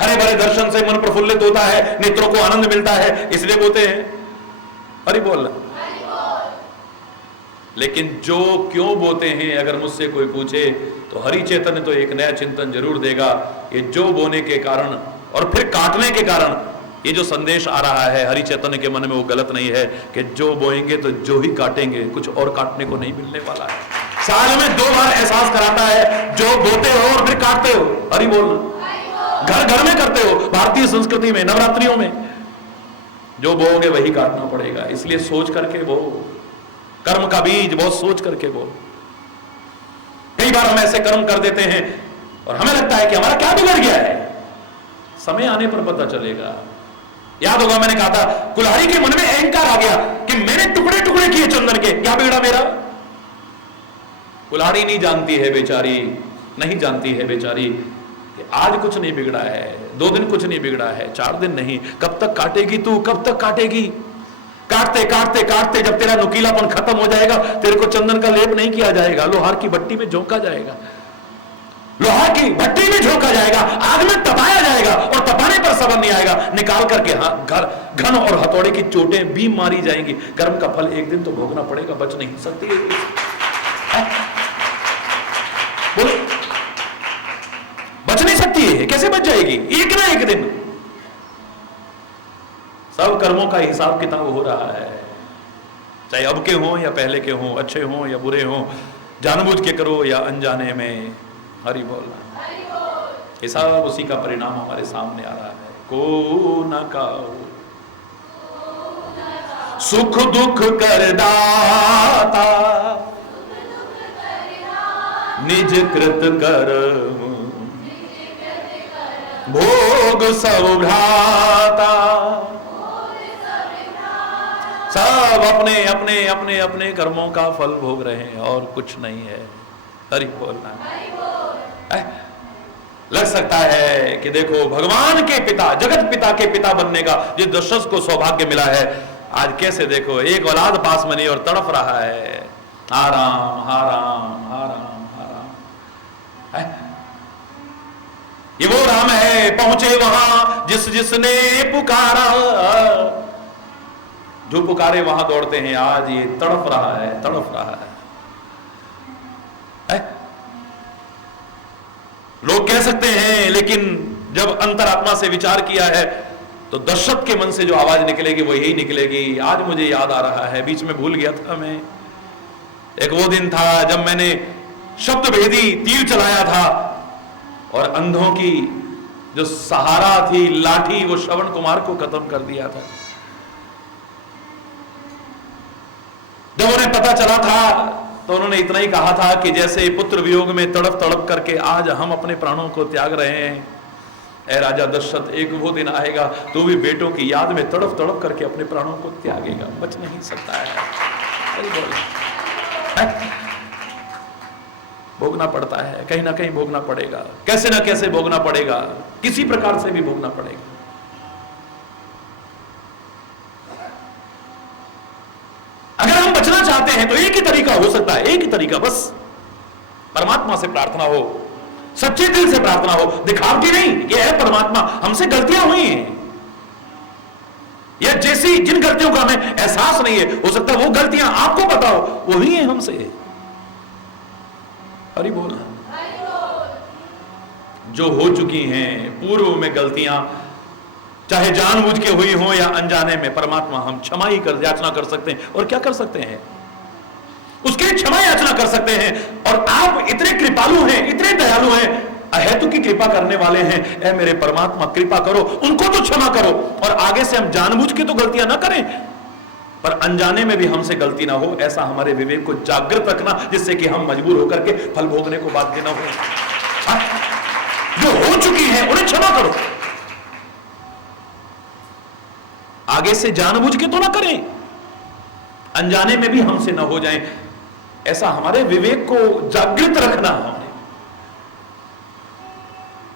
हरे भरे दर्शन से मन प्रफुल्लित होता है, नेत्रों को आनंद मिलता है, इसलिए बोते हैं। हरि बोल। लेकिन जो क्यों बोते हैं, अगर मुझसे कोई पूछे तो हरि चैतन्य तो एक नया चिंतन जरूर देगा। ये जो बोने के कारण और फिर काटने के कारण, ये जो संदेश आ रहा है हरि चैतन्य के मन में, वो गलत नहीं है कि जो बोएंगे तो जो ही काटेंगे, कुछ और काटने को नहीं मिलने वाला है। साल में 2 बार एहसास कराता है, जो बोते हो और फिर काटते हो, हरि बोलना। घर घर में करते हो, भारतीय संस्कृति में नवरात्रियों में जो बोओगे वही काटना पड़ेगा। इसलिए सोच करके बो, कर्म का बीज बहुत सोच करके बो। कई बार हम ऐसे कर्म कर देते हैं और हमें लगता है कि हमारा क्या बिगड़ गया है, समय आने पर पता चलेगा। याद होगा मैंने कहा था, कुल्हाड़ी के मन में अहंकार आ गया कि मैंने टुकड़े टुकड़े किए चंदन के, क्या बिगड़ा मेरा? कुल्हाड़ी नहीं जानती है बेचारी, नहीं जानती है बेचारी कि आज कुछ नहीं बिगड़ा है, 2 दिन कुछ नहीं बिगड़ा है, 4 दिन नहीं। कब तक काटेगी तू, कब तक काटेगी? काटते काटते काटते जब तेरा नुकीलापन खत्म हो जाएगा, तेरे को चंदन का लेप नहीं किया जाएगा, लोहार की भट्टी में झोंका जाएगा, लोहार की भट्टी में झोंका जाएगा, आग में तपाया जाएगा और तपाने पर सबक नहीं आएगा, निकाल करके घर घन और हथौड़े की चोटें भी मारी जाएंगी। कर्म का फल एक दिन तो भोगना पड़ेगा, बच नहीं सकती है। बोलो, बच नहीं सकती है, कैसे बच जाएगी? एक ना एक दिन सब कर्मों का हिसाब किताब हो रहा है, चाहे अब के हों या पहले के हों, अच्छे हों या बुरे हों, जानबूझ के करो या अनजाने में। हरि बोलना, हिसाब उसी का परिणाम हमारे सामने आ रहा है। को न काओ सुख दुख करदाता, निज कृत कर्म भोग सब भ्राता। सब अपने अपने अपने अपने कर्मों का फल भोग रहे हैं और कुछ नहीं है। हरि बोलना। लग सकता है कि देखो भगवान के पिता, जगत पिता के पिता बनने का जिस दशरथ को सौभाग्य मिला है, आज कैसे देखो एक औलाद पास में नहीं और तड़प रहा है, हा राम हा राम हा राम हा राम। ये वो राम है पहुंचे वहां जिस जिसने पुकारा, जो पुकारे वहां दौड़ते हैं। आज ये तड़प रहा है, तड़प रहा है। लोग कह सकते हैं, लेकिन जब अंतरात्मा से विचार किया है तो दशरथ के मन से जो आवाज निकलेगी वो यही निकलेगी। आज मुझे याद आ रहा है, बीच में भूल गया था मैं, एक वो दिन था जब मैंने शब्द भेदी तीर चलाया था और अंधों की जो सहारा थी लाठी, वो श्रवण कुमार को खत्म कर दिया था। जब उन्हें पता चला था तो उन्होंने इतना ही कहा था कि जैसे पुत्र वियोग में तड़प तड़प करके आज हम अपने प्राणों को त्याग रहे हैं, ऐ राजा दशरथ एक वो दिन आएगा तो भी बेटों की याद में तड़प तड़प करके अपने प्राणों को त्यागेगा, बच नहीं सकता है। भोगना पड़ता है, कहीं ना कहीं भोगना पड़ेगा, कैसे ना कैसे भोगना पड़ेगा, किसी प्रकार से भी भोगना पड़ेगा। अगर हम बचना चाहते हैं तो एक ही तरीका हो सकता है, एक ही तरीका बस, परमात्मा से प्रार्थना हो, सच्चे दिल से प्रार्थना हो, दिखावटी नहीं। ये है परमात्मा, हमसे गलतियां हुई हैं, या जैसी जिन गलतियों का हमें एहसास नहीं है, हो सकता है वो गलतियां आपको पता हो, वो हुई हैं हमसे। हरि बोल। जो हो चुकी हैं पूर्व में गलतियां, चाहे जानबूझ के हुई हो या अनजाने में, परमात्मा हम क्षमा ही कर याचना कर सकते हैं। और क्या कर सकते हैं? उसके लिए क्षमा याचना कर सकते हैं। और आप इतने कृपालु हैं, इतने दयालु हैं, अहेतु की कृपा करने वाले हैं। ऐ मेरे परमात्मा कृपा करो, उनको तो क्षमा करो, और आगे से हम जानबूझ के तो गलतियां ना करें, पर अनजाने में भी हमसे गलती ना हो, ऐसा हमारे विवेक को जागृत रखना, जिससे कि हम मजबूर होकर के फल भोगने को बाध्य ना हो। जो हो चुकी है उन्हें क्षमा करो, आगे से जानबूझ के तो ना करें, अनजाने में भी हमसे ना हो जाए, ऐसा हमारे विवेक को जागृत रखना हमने।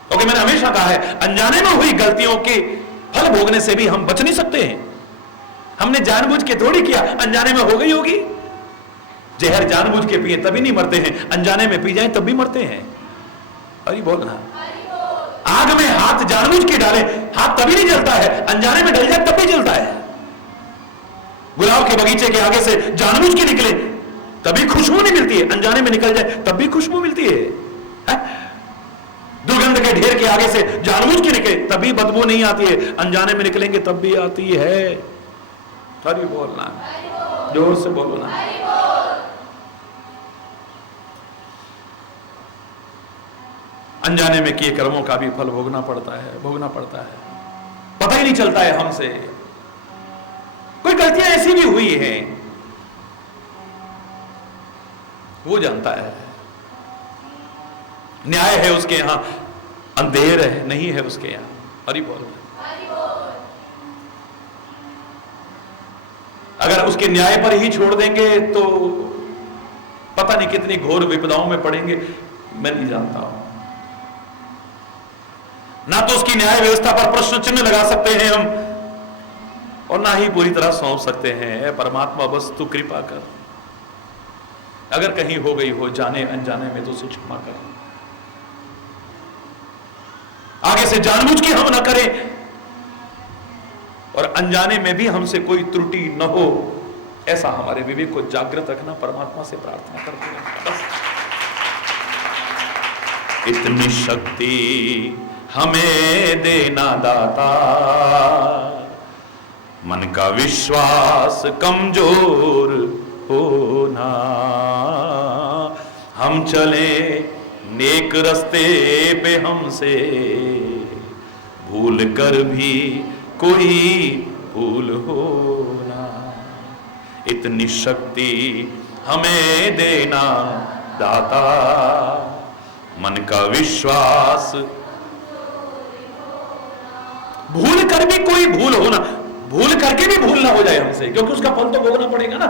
क्योंकि मैंने हमेशा कहा है, अनजाने में हुई गलतियों के फल भोगने से भी हम बच नहीं सकते हैं। हमने जानबूझ के थोड़ी किया, अनजाने में हो गई होगी। जहर जानबूझ के पिए तभी नहीं मरते हैं, अनजाने में पी जाए तब भी मरते हैं। अरे बोलना, आग में हाथ जानबूझ के डाले, हाथ तभी नहीं जलता है, अनजाने में डल जाए तब भी जलता है। गुलाब के बगीचे के आगे से जानबूझ के निकले तभी खुशबू नहीं मिलती है, अनजाने में निकल जाए तब भी खुशबू मिलती है। दुर्गंध के ढेर के आगे से जानबूझ के निकले तभी बदबू नहीं आती है, अनजाने में निकलेंगे तब भी आती है। हरि बोलना, जोर से बोलना। अनजाने में किए कर्मों का भी फल भोगना पड़ता है, पता ही नहीं चलता है हमसे। कोई गलतियां ऐसी भी हुई हैं, वो जानता है। न्याय है उसके यहां, अंधेर है नहीं है उसके यहां। हरि बोल। अगर उसके न्याय पर ही छोड़ देंगे तो पता नहीं कितनी घोर विपदाओं में पड़ेंगे, मैं नहीं जानता हूं। ना तो उसकी न्याय व्यवस्था पर प्रश्न चिन्ह लगा सकते हैं हम, और ना ही पूरी तरह सौंप सकते हैं। परमात्मा बस तू कृपा कर, अगर कहीं हो गई हो जाने अनजाने में तो उसे क्षमा कर। आगे से जानबूझ के हम न करें, और अनजाने में भी हमसे कोई त्रुटि न हो, ऐसा हमारे विवेक को जागृत रखना परमात्मा से प्रार्थना करते हैं। बस इतनी शक्ति हमें देना दाता, मन का विश्वास कमजोर होना। हम चले नेक रस्ते पे, हमसे भूल कर भी कोई भूल होना। इतनी शक्ति हमें देना दाता, मन का विश्वास। भूल कर भी कोई भूल होना, भूल करके भी भूल ना हो जाए हमसे, क्योंकि उसका फल तो भोगना पड़ेगा ना।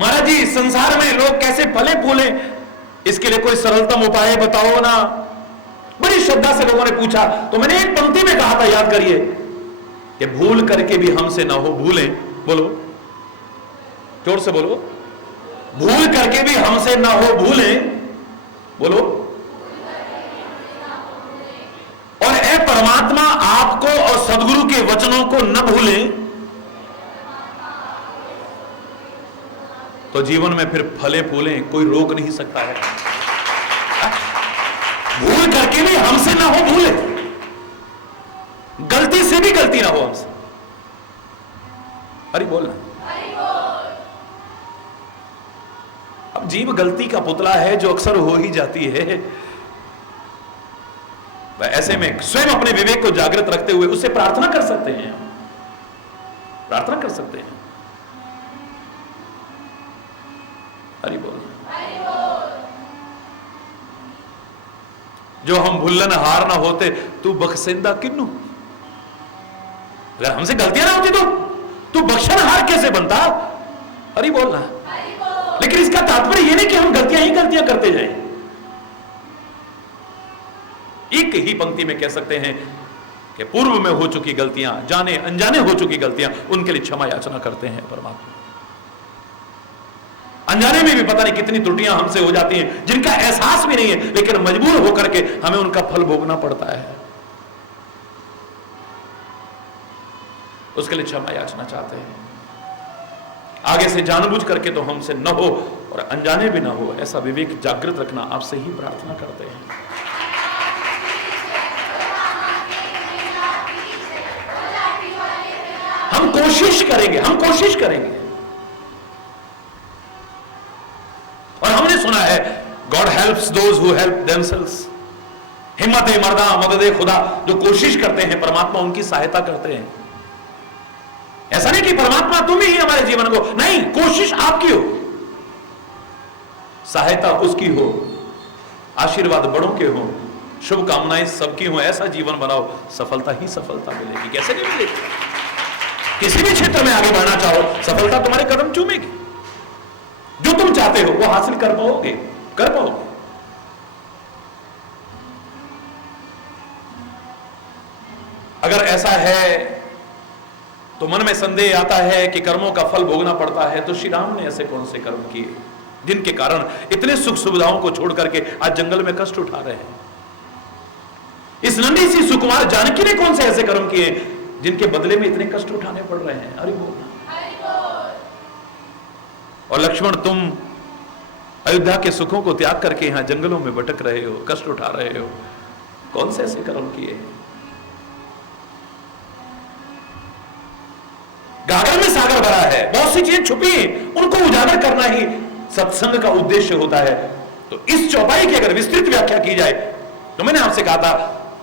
महाराज जी, संसार में लोग कैसे फले फूले, इसके लिए कोई सरलतम उपाय बताओ ना। बड़ी श्रद्धा से लोगों ने पूछा, तो मैंने एक पंक्ति में कहा था, याद करिए, कि भूल करके भी हमसे ना हो भूलें। बोलो, जोर से बोलो, भूल करके भी हमसे ना हो भूलें। बोलो। और ए परमात्मा, आपको और सदगुरु के वचनों को न भूलें, तो जीवन में फिर फले फूले कोई रोक नहीं सकता है। भूल करके भी हमसे ना हो भूले, गलती से भी गलती ना हो हमसे। अरे बोलना। अब जीव गलती का पुतला है जो अक्सर हो ही जाती है। ऐसे में स्वयं अपने विवेक को जागृत रखते हुए उससे प्रार्थना कर सकते हैं, प्रार्थना कर सकते हैं। हरि बोल। जो हम भुल्लन हार ना होते, तू बख्शिंदा किन्नू। अगर हमसे गलतियां ना होती तो तू बख्शनहार कैसे बनता? हरि बोलना। लेकिन इसका तात्पर्य यह नहीं कि हम गलतियां ही गलतियां करते जाएं। एक ही पंक्ति में कह सकते हैं कि पूर्व में हो चुकी गलतियां, जाने अनजाने हो चुकी गलतियां, उनके लिए क्षमा याचना करते हैं परमात्मा। अनजाने में भी पता नहीं कितनी त्रुटियां हमसे हो जाती हैं, जिनका एहसास भी नहीं है, लेकिन मजबूर होकर के हमें उनका फल भोगना पड़ता है। उसके लिए क्षमा याचना चाहते हैं। आगे से जानबूझ करके तो हमसे न हो, और अनजाने भी ना हो, ऐसा विवेक जागृत रखना आपसे ही प्रार्थना करते हैं। हम कोशिश करेंगे, हम कोशिश करेंगे। और हमने सुना है, God helps those who help themselves. हिम्मत मर्दा मदद खुदा, जो कोशिश करते हैं परमात्मा उनकी सहायता करते हैं। ऐसा नहीं कि परमात्मा तुम ही हमारे जीवन को, नहीं, कोशिश आपकी हो, सहायता उसकी हो, आशीर्वाद बड़ों के हो, शुभकामनाएं सबकी हो। ऐसा जीवन बनाओ, सफलता ही सफलता मिलेगी। कैसे नहीं मिलेगी? किसी भी क्षेत्र में आगे बढ़ना चाहो, सफलता तुम्हारे कदम चूमेगी। जो तुम चाहते हो वो हासिल कर पाओगे, कर पाओगे। अगर ऐसा है तो मन में संदेह आता है कि कर्मों का फल भोगना पड़ता है, तो श्री राम ने ऐसे कौन से कर्म किए जिनके कारण इतने सुख सुविधाओं को छोड़ करके आज जंगल में कष्ट उठा रहे हैं? इस नन्ही सी सुकुमार जानकी ने कौन से ऐसे कर्म किए जिनके बदले में इतने कष्ट उठाने पड़ रहे हैं? हरि बोल। और लक्ष्मण, तुम अयोध्या के सुखों को त्याग करके यहां जंगलों में भटक रहे हो, कष्ट उठा रहे हो, कौन से ऐसे कर्म किए? गागर में सागर भरा है, बहुत सी चीजें छुपी हैं, उनको उजागर करना ही सत्संग का उद्देश्य होता है। तो इस चौपाई की अगर विस्तृत व्याख्या की जाए तो मैंने आपसे कहा था,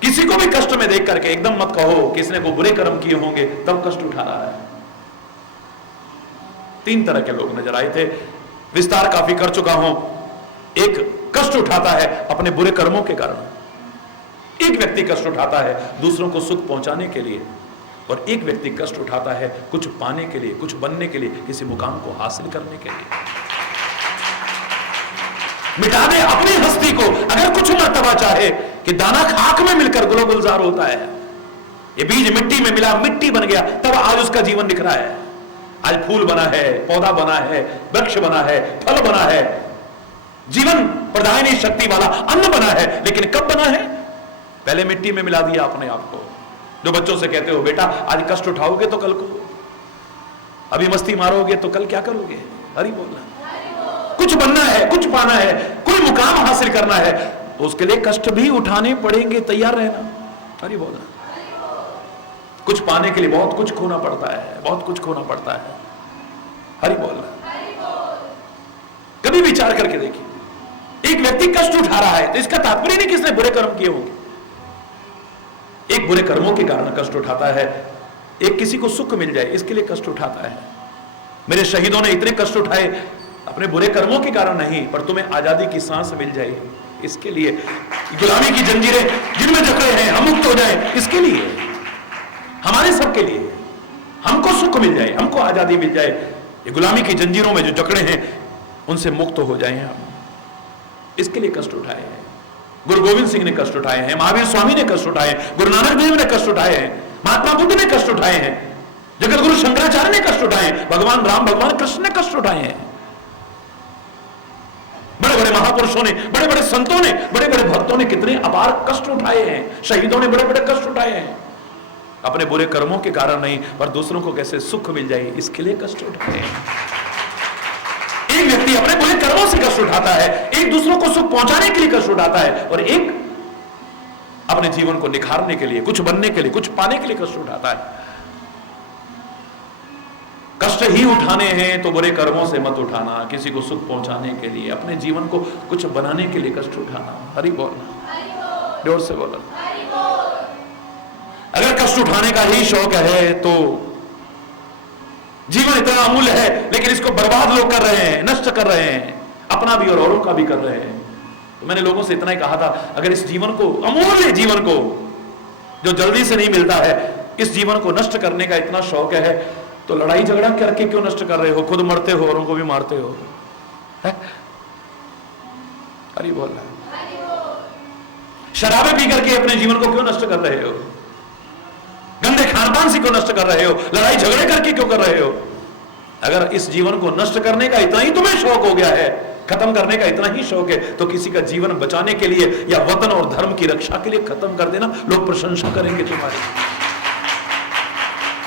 किसी को भी कष्ट में देख करके एकदम मत कहो कि इसने को बुरे कर्म किए होंगे तब कष्ट उठा रहा है। 3 तरह के लोग नजर आए थे, विस्तार काफी कर चुका हूं। एक कष्ट उठाता है अपने बुरे कर्मों के कारण, एक व्यक्ति कष्ट उठाता है दूसरों को सुख पहुंचाने के लिए, और एक व्यक्ति कष्ट उठाता है कुछ पाने के लिए, कुछ बनने के लिए, किसी मुकाम को हासिल करने के लिए। मिटा दे अपनी हस्ती को, अगर कुछ मर्तबा चाहे कि दाना खाक में मिलकर गुलो गुलजार होता है, ये बीज मिट्टी में मिला, मिट्टी बन गया, तब आज उसका जीवन दिख रहा है। आज फूल बना है, पौधा बना है, वृक्ष बना है, फल बना है, जीवन प्रदायनी शक्ति वाला अन्न बना है। लेकिन कब बना है? पहले मिट्टी में मिला दिया अपने आप को। जो बच्चों से कहते हो बेटा आज कष्ट उठाओगे तो कल को, अभी मस्ती मारोगे तो कल क्या करोगे? हरि बोलना। कुछ बनना है, कुछ पाना है, कोई मुकाम हासिल करना है, तो उसके लिए कष्ट भी उठाने पड़ेंगे, तैयार रहना। हरि बोलना। कुछ पाने के लिए बहुत कुछ खोना पड़ता है, बहुत कुछ खोना पड़ता है। हरि बोलना। कभी विचार करके देखिए, एक व्यक्ति कष्ट उठा रहा है तो इसका तात्पर्य नहीं कि इसने बुरे कर्म किए होंगे। एक बुरे कर्मों के कारण कष्ट उठाता है, एक किसी को सुख मिल जाए इसके लिए कष्ट उठाता है। मेरे शहीदों ने इतने कष्ट उठाए अपने बुरे कर्मों के कारण नहीं, पर तुम्हें आजादी की सांस मिल जाए इसके लिए। गुलामी की जंजीरें जिनमें जकड़े हैं हम मुक्त हो जाए, इसके लिए, हमारे सबके लिए, हमको सुख मिल जाए, हमको आजादी मिल जाए। ये गुलामी की जंजीरों में जो जकड़े हैं उनसे मुक्त हो जाए हम, इसके लिए कष्ट उठाए हैं। गुरु गोविंद सिंह ने कष्ट उठाए हैं, महावीर स्वामी ने कष्ट उठाए हैं, गुरु नानक देव ने कष्ट उठाए हैं, महात्मा बुद्ध ने कष्ट उठाए हैं, जगत गुरु शंकराचार्य ने कष्ट उठाए हैं, भगवान राम भगवान कृष्ण ने कष्ट उठाए हैं। बड़े बड़े महापुरुषों ने, बड़े बड़े संतों ने, बड़े बड़े भक्तों ने कितने अपार कष्ट उठाए हैं। शहीदों ने बड़े बड़े कष्ट उठाए हैं, अपने बुरे कर्मों के कारण नहीं, पर दूसरों को कैसे सुख मिल जाए इसके लिए कष्ट उठाए हैं। एक व्यक्ति अपने बुरे कर्मों से कष्ट उठाता है, एक दूसरों को सुख पहुंचाने के लिए कष्ट उठाता है, और एक अपने जीवन को निखारने के लिए, कुछ बनने के लिए, कुछ पाने के लिए कष्ट उठाता है। कष्ट ही उठाने हैं तो बुरे कर्मों से मत उठाना, किसी को सुख पहुंचाने के लिए, अपने जीवन को कुछ बनाने के लिए कष्ट उठाना। हरि बोलना, जोर से बोलना। अगर कष्ट उठाने का ही शौक है तो जीवन इतना अमूल्य है, लेकिन इसको बर्बाद लोग कर रहे हैं, नष्ट कर रहे हैं, अपना भी और औरों का भी कर रहे हैं। तो मैंने लोगों से इतना ही कहा था, अगर इस जीवन को, अमूल्य जीवन को जो जल्दी से नहीं मिलता है, इस जीवन को नष्ट करने का इतना शौक है तो लड़ाई झगड़ा करके क्यों नष्ट कर रहे हो? खुद मरते हो, औरों को भी मारते हो। हरि बोल रहा है। शराबें पी करके अपने जीवन को क्यों नष्ट कर रहे हो? गंदे खानपान से क्यों नष्ट कर रहे हो? लड़ाई झगड़े करके क्यों कर रहे हो? अगर इस जीवन को नष्ट करने का इतना ही तुम्हें शौक हो गया है, खत्म करने का इतना ही शौक है, तो किसी का जीवन बचाने के लिए या वतन और धर्म की रक्षा के लिए खत्म कर देना। लोग प्रशंसा करेंगे तुम्हारी,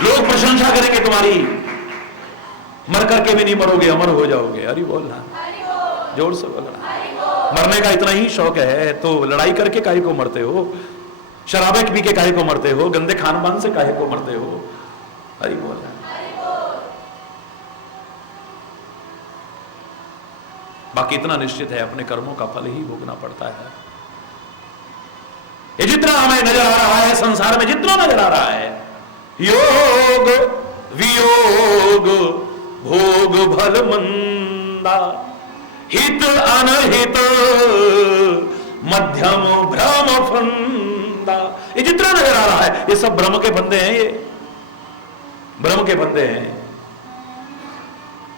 लोग प्रशंसा करेंगे तुम्हारी। मर करके भी नहीं मरोगे, अमर हो जाओगे। हरि बोलना, जोर से बोलना। मरने का इतना ही शौक है तो लड़ाई करके काहे को मरते हो? शराबें पी के काहे को मरते हो? गंदे खानपान से काहे को मरते हो? हरि बोलना। बाकी इतना निश्चित है, अपने कर्मों का फल ही भोगना पड़ता है। ये जितना हमें नजर आ रहा है, संसार में जितना नजर आ रहा है, योग वियोग भोग भल मंदा, हित अनहित मध्यम भ्रम फंदा, ये जितना नजर आ रहा है ये सब भ्रम के फंदे हैं, ये भ्रम के फंदे हैं।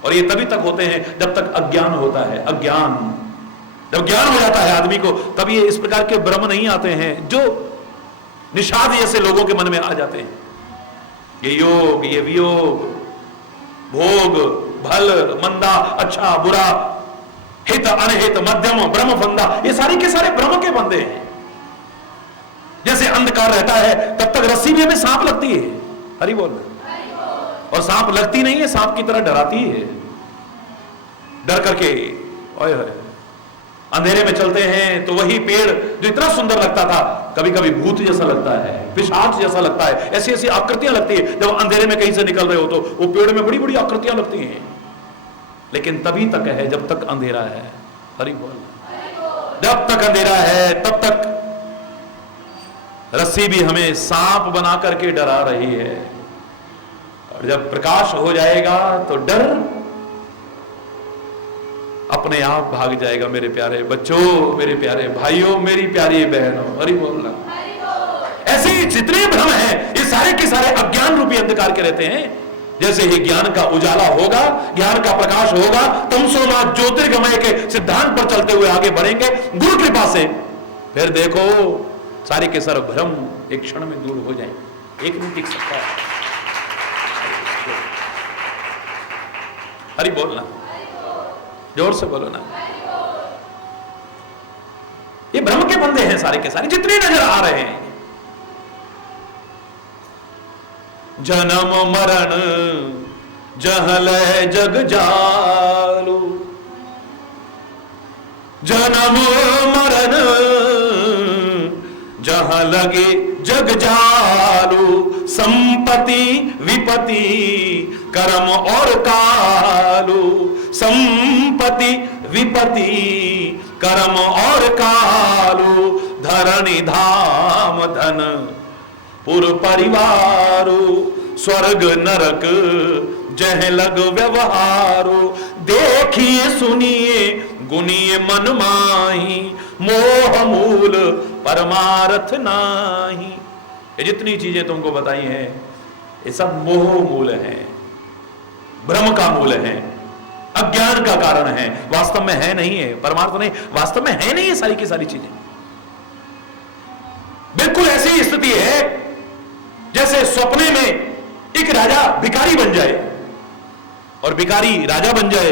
और ये तभी तक होते हैं जब तक अज्ञान होता है। अज्ञान, जब ज्ञान हो जाता है आदमी को, तब ये इस प्रकार के भ्रम नहीं आते हैं जो निषाद जैसे लोगों के मन में आ जाते हैं। ये योग, ये वियोग, भोग भल मंदा, अच्छा बुरा, हित अनहित मध्यम ब्रह्म फंदा, ये सारे के सारे ब्रह्म के फंदे हैं। जैसे अंधकार रहता है तब तक रस्सी भी हमें सांप लगती है। हरि बोल। और सांप लगती नहीं है, सांप की तरह डराती है। डर करके ओए होए अंधेरे में चलते हैं तो वही पेड़ जो इतना सुंदर लगता था, कभी कभी भूत जैसा लगता है, पिशाच जैसा लगता है, ऐसी ऐसी आकृतियां लगती है। जब अंधेरे में कहीं से निकल रहे हो तो वो पेड़ में बड़ी बड़ी आकृतियां लगती हैं, लेकिन तभी तक है जब तक अंधेरा है। हरि बोल। जब तक अंधेरा है तब तक रस्सी भी हमें सांप बना करके डरा रही है, और जब प्रकाश हो जाएगा तो डर अपने आप भाग जाएगा। मेरे प्यारे बच्चों, मेरे प्यारे भाइयों, मेरी प्यारी बहनों, हरि बोलना। ऐसे जितने भ्रम हैं ये सारे के सारे अज्ञान रूपी अंधकार के रहते हैं। जैसे ही ज्ञान का उजाला होगा, ज्ञान का प्रकाश होगा, तमसो मा ज्योतिर्गमय के सिद्धांत पर चलते हुए आगे बढ़ेंगे गुरु कृपा से, फिर देखो सारे के सारे भ्रम एक क्षण में दूर हो जाएंगे। एक नहीं टिक सकता है। हरि बोलना, जोर से बोलो ना। ये भ्रम के बंदे हैं सारे के सारे जितने नजर आ रहे हैं। जन्म मरण जहलय जग जालू, जन्म मरण जहां लगे जग जालू, संपत्ति विपत्ति कर्म और कालू, संपत्ति विपत्ति कर्म और कालू, धरणी धाम धन पुर परिवारो, स्वर्ग नरक जह लग व्यवहारो, देखिए सुनिए गुनिए मन माही, मोह मूल परमार्थ नाही। ये जितनी चीजें तुमको बताई हैं ये सब मोह मूल हैं, भ्रम का मूल है, अज्ञान का कारण है, वास्तव में है नहीं है, परमार्थ नहीं, वास्तव में है नहीं ये सारी की सारी चीजें। बिल्कुल ऐसी स्थिति है जैसे सपने में एक राजा भिखारी बन जाए और भिखारी राजा बन जाए।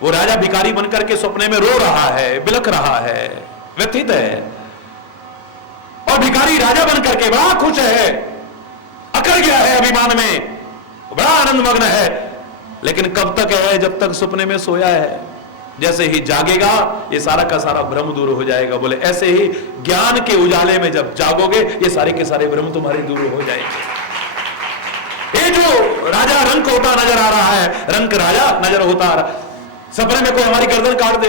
वो राजा भिखारी बनकर के सपने में रो रहा है, बिलख रहा है, व्यथित है, और भिखारी राजा बनकर के बड़ा खुश है, अकड़ गया है अभिमान में, बड़ा आनंद मग्न है। लेकिन कब तक है? जब तक सपने में सोया है। जैसे ही जागेगा ये सारा का सारा भ्रम दूर हो जाएगा। बोले ऐसे ही ज्ञान के उजाले में जब जागोगे ये सारे के सारे भ्रम तुम्हारे दूर हो जाएंगे। ये जो राजा रंक होता नजर आ रहा है, रंक राजा नजर होता आ रहा, सपने में कोई हमारी गर्दन काट दे,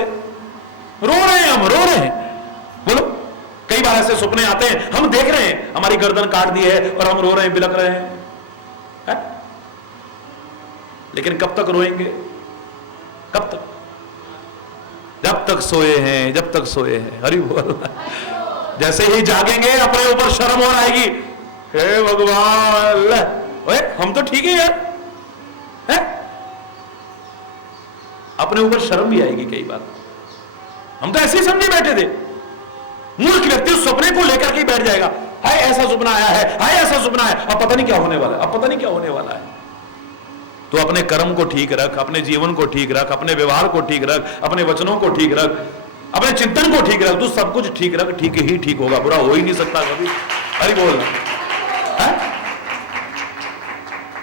रो रहे हैं, हम रो रहे हैं। बोलो, कई बार ऐसे सपने आते हैं, हम देख रहे हैं हमारी गर्दन काट दी है और हम रो रहे हैं, बिलख रहे हैं, है? लेकिन कब तक रोएंगे? कब तक? जब तक सोए हैं, जब तक सोए हैं। हरि बोल। जैसे ही जागेंगे अपने ऊपर शर्म और आएगी, हे भगवान, ओए हम तो ठीक है यार, है? अपने ऊपर शर्म भी आएगी कई बार। हम तो ऐसे ही समझे बैठे थे। मूर्ख व्यक्ति उस सपने को लेकर के बैठ जाएगा, हाय ऐसा सपना आया है, हाय ऐसा सपना है, अब पता नहीं क्या होने वाला है, अब पता नहीं क्या होने वाला है। तो अपने कर्म को ठीक रख, अपने जीवन को ठीक रख, अपने व्यवहार को ठीक रख, अपने वचनों को ठीक रख, अपने चिंतन को ठीक रख, तू सब कुछ ठीक रख, ठीक ही ठीक होगा, बुरा हो ही नहीं सकता कभी। हरि बोल।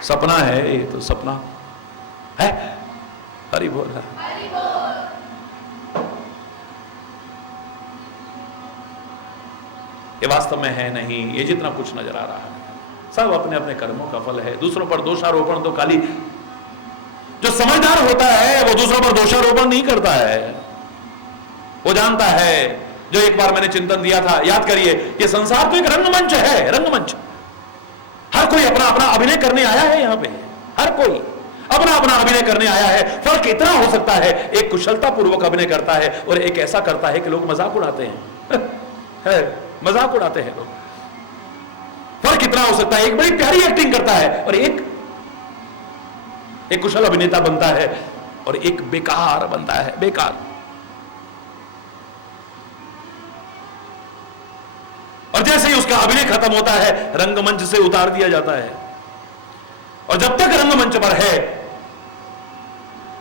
सपना है ये, तो सपना है। हरि बोल। ये वास्तव में है नहीं। ये जितना कुछ नजर आ रहा है सब अपने अपने कर्मों का फल है। दूसरों पर दोषारोपण तो खाली जो समझदार होता है वो दूसरों पर दोषारोपण नहीं करता है। वो जानता है, जो एक बार मैंने चिंतन दिया था, याद करिए, ये संसार तो एक रंगमंच है, रंगमंच। हर कोई अपना अपना अभिनय करने आया है यहाँ पे, हर कोई अपना अपना अभिनय करने आया है। फर्क इतना हो सकता है, एक कुशलता पूर्वक अभिनय करता है और एक ऐसा करता है कि लोग मजाक उड़ाते हैं। मजाक उड़ाते हैं लोग। फर्क इतना हो सकता है, एक बड़ी प्यारी एक्टिंग करता है और एक कुशल अभिनेता बनता है और एक बेकार बनता है, बेकार। और जैसे ही उसका अभिनय खत्म होता है रंगमंच से उतार दिया जाता है। और जब तक रंगमंच पर है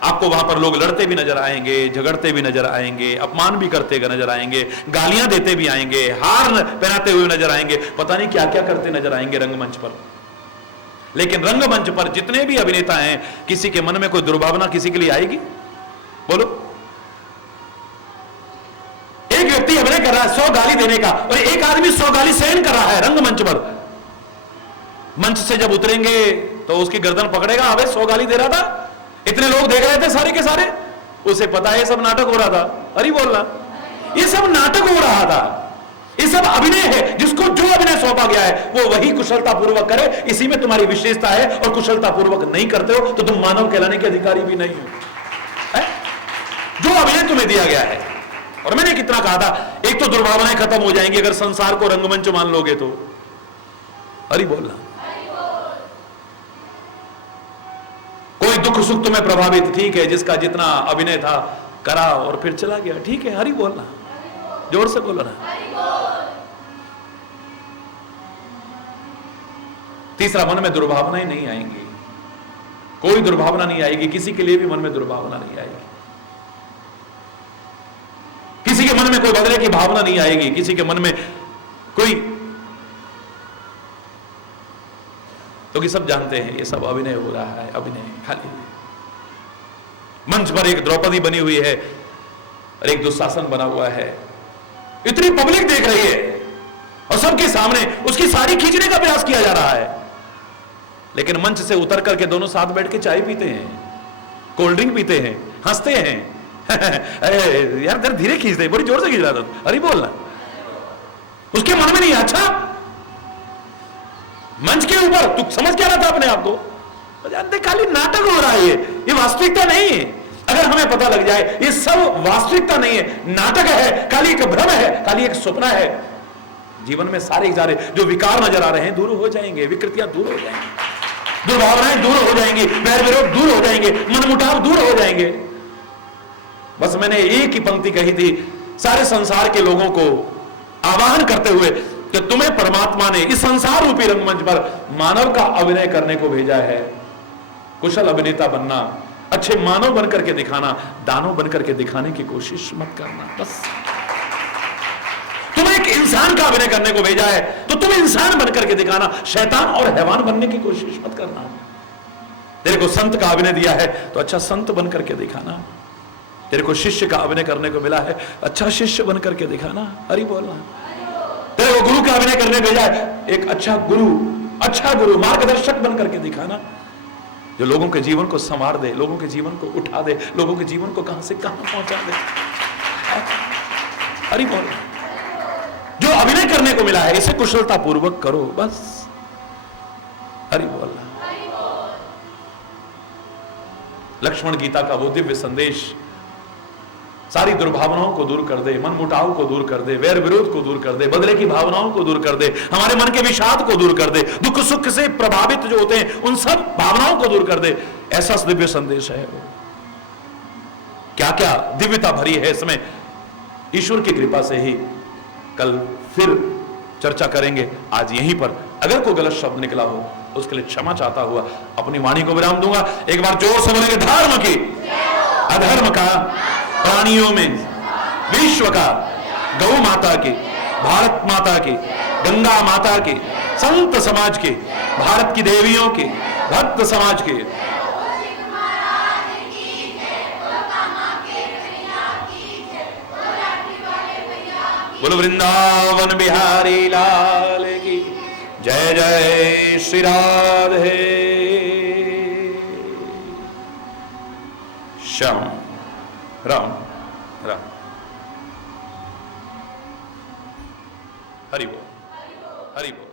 आपको वहां पर लोग लड़ते भी नजर आएंगे, झगड़ते भी नजर आएंगे, अपमान भी करते नजर आएंगे, गालियां देते भी आएंगे, हार पहनाते हुए नजर आएंगे, पता नहीं क्या क्या करते नजर आएंगे रंगमंच पर। लेकिन रंगमंच पर जितने भी अभिनेता हैं, किसी के मन में कोई दुर्भावना किसी के लिए आएगी? बोलो। एक व्यक्ति अभिनय कर रहा है 100 गाली देने का और एक आदमी 100 गाली सहन कर रहा है रंगमंच पर। मंच से जब उतरेंगे तो उसकी गर्दन पकड़ेगा, अबे 100 गाली दे रहा था, इतने लोग देख रहे थे सारे के सारे, उसे पता है सब नाटक हो रहा था। अरे बोलना, ये सब नाटक हो रहा था, ये सब अभिनय है। जिसको जो अभिनय सौंपा गया है वो वही कुशलता पूर्वक करे, इसी में तुम्हारी विशेषता है। और कुशलता पूर्वक नहीं करते हो तो तुम मानव कहलाने के अधिकारी भी नहीं हो। है? जो अभिनय तुम्हें दिया गया है। और मैंने कितना कहा था, एक तो दुर्भावनाएं खत्म हो जाएंगी अगर संसार को रंगमंच मान लोगे तो। हरि बोलना। कोई दुख सुख तुम्हें प्रभावित, ठीक है, जिसका जितना अभिनय था करा और फिर चला गया, ठीक है, हरि बोलना, जोर से बोलो ना। तीसरा, मन में दुर्भावनाएं नहीं आएंगी, कोई दुर्भावना नहीं आएगी, किसी के लिए भी मन में दुर्भावना नहीं आएगी, किसी के मन में कोई बदले की भावना नहीं आएगी, किसी के मन में कोई, क्योंकि सब जानते हैं ये सब अभिनय हो रहा है, अभिनय खाली। मंच पर एक द्रौपदी बनी हुई है और एक दुशासन बना हुआ है, इतनी पब्लिक देख रही है और सबके सामने उसकी साड़ी खींचने का प्रयास किया जा रहा है, लेकिन मंच से उतर करके दोनों साथ बैठ के चाय पीते हैं, कोल्ड ड्रिंक पीते हैं, हंसते हैं। यार जरा धीरे खींच दे, बड़ी जोर से खींच रहा था, अरे बोलना। उसके मन में नहीं, अच्छा मंच के ऊपर तू समझ क्या रहा था अपने आप को, जानते खाली नाटक हो रहा है, ये वास्तविकता नहीं है। अगर हमें पता लग जाए ये सब वास्तविकता नहीं है, नाटक है, खाली एक भ्रम है, खाली एक सपना है, जीवन में सारे जो विकार नजर आ रहे हैं दूर हो जाएंगे, विकृतियां दूर हो जाएंगी, दुर्भावनाएं दूर हो जाएंगी, वैर विरोध दूर हो जाएंगे, मनमुटाव दूर हो जाएंगे। बस मैंने एक ही पंक्ति कही थी सारे संसार के लोगों को आवाहन करते हुए कि तुम्हें परमात्मा ने इस संसार रूपी रंगमंच पर मानव का अभिनय करने को भेजा है। कुशल अभिनेता बनना, अच्छे मानव बनकर के दिखाना, दानव बनकर के दिखाने की कोशिश मत करना। बस तुम्हें एक इंसान का अभिनय करने को भेजा है तो तुम इंसान बनकर के दिखाना, शैतान और हैवान बनने की कोशिश मत करना। तेरे को संत का अभिनय दिया है तो अच्छा संत बनकर के दिखाना, तेरे को शिष्य का अभिनय करने को मिला है, अच्छा शिष्य बनकर के दिखाना, हरि बोलना। तेरे को गुरु का अभिनय करने भेजा है, एक अच्छा गुरु मार्गदर्शक बनकर के दिखाना, जो लोगों के जीवन को संवार दे, लोगों के जीवन को उठा दे, लोगों के जीवन को कहां से कहां पहुंचा दे। हरि बोल। जो अभिनय करने को मिला है इसे कुशलता पूर्वक करो, बस हरि बोल। लक्ष्मण गीता का वो दिव्य संदेश सारी दुर्भावनाओं को दूर कर दे, मन मुटाव को दूर कर दे, वैर विरोध को दूर कर दे, बदले की भावनाओं को दूर कर दे, हमारे मन के विषाद को दूर कर दे, दुख सुख से प्रभावित जो होते हैं उन सब भावनाओं को दूर कर दे। ऐसा दिव्य संदेश है वो। क्या क्या दिव्यता भरी है इसमें, ईश्वर की कृपा से ही कल फिर चर्चा करेंगे। आज यहीं पर अगर कोई गलत शब्द निकला हो उसके लिए क्षमा चाहता हुआ अपनी वाणी को विराम दूंगा। एक बार जोर से बोलेंगे, धर्म की, अधर्म का, प्राणियों में, विश्व का, गौ माता की, भारत माता की, गंगा माता की, संत समाज की, भारत की देवियों की, भक्त समाज की। बोलो वृंदावन बिहारी लाल की जय। जय श्री राधे श्याम। राम राम। हरि बोल, हरि बोल।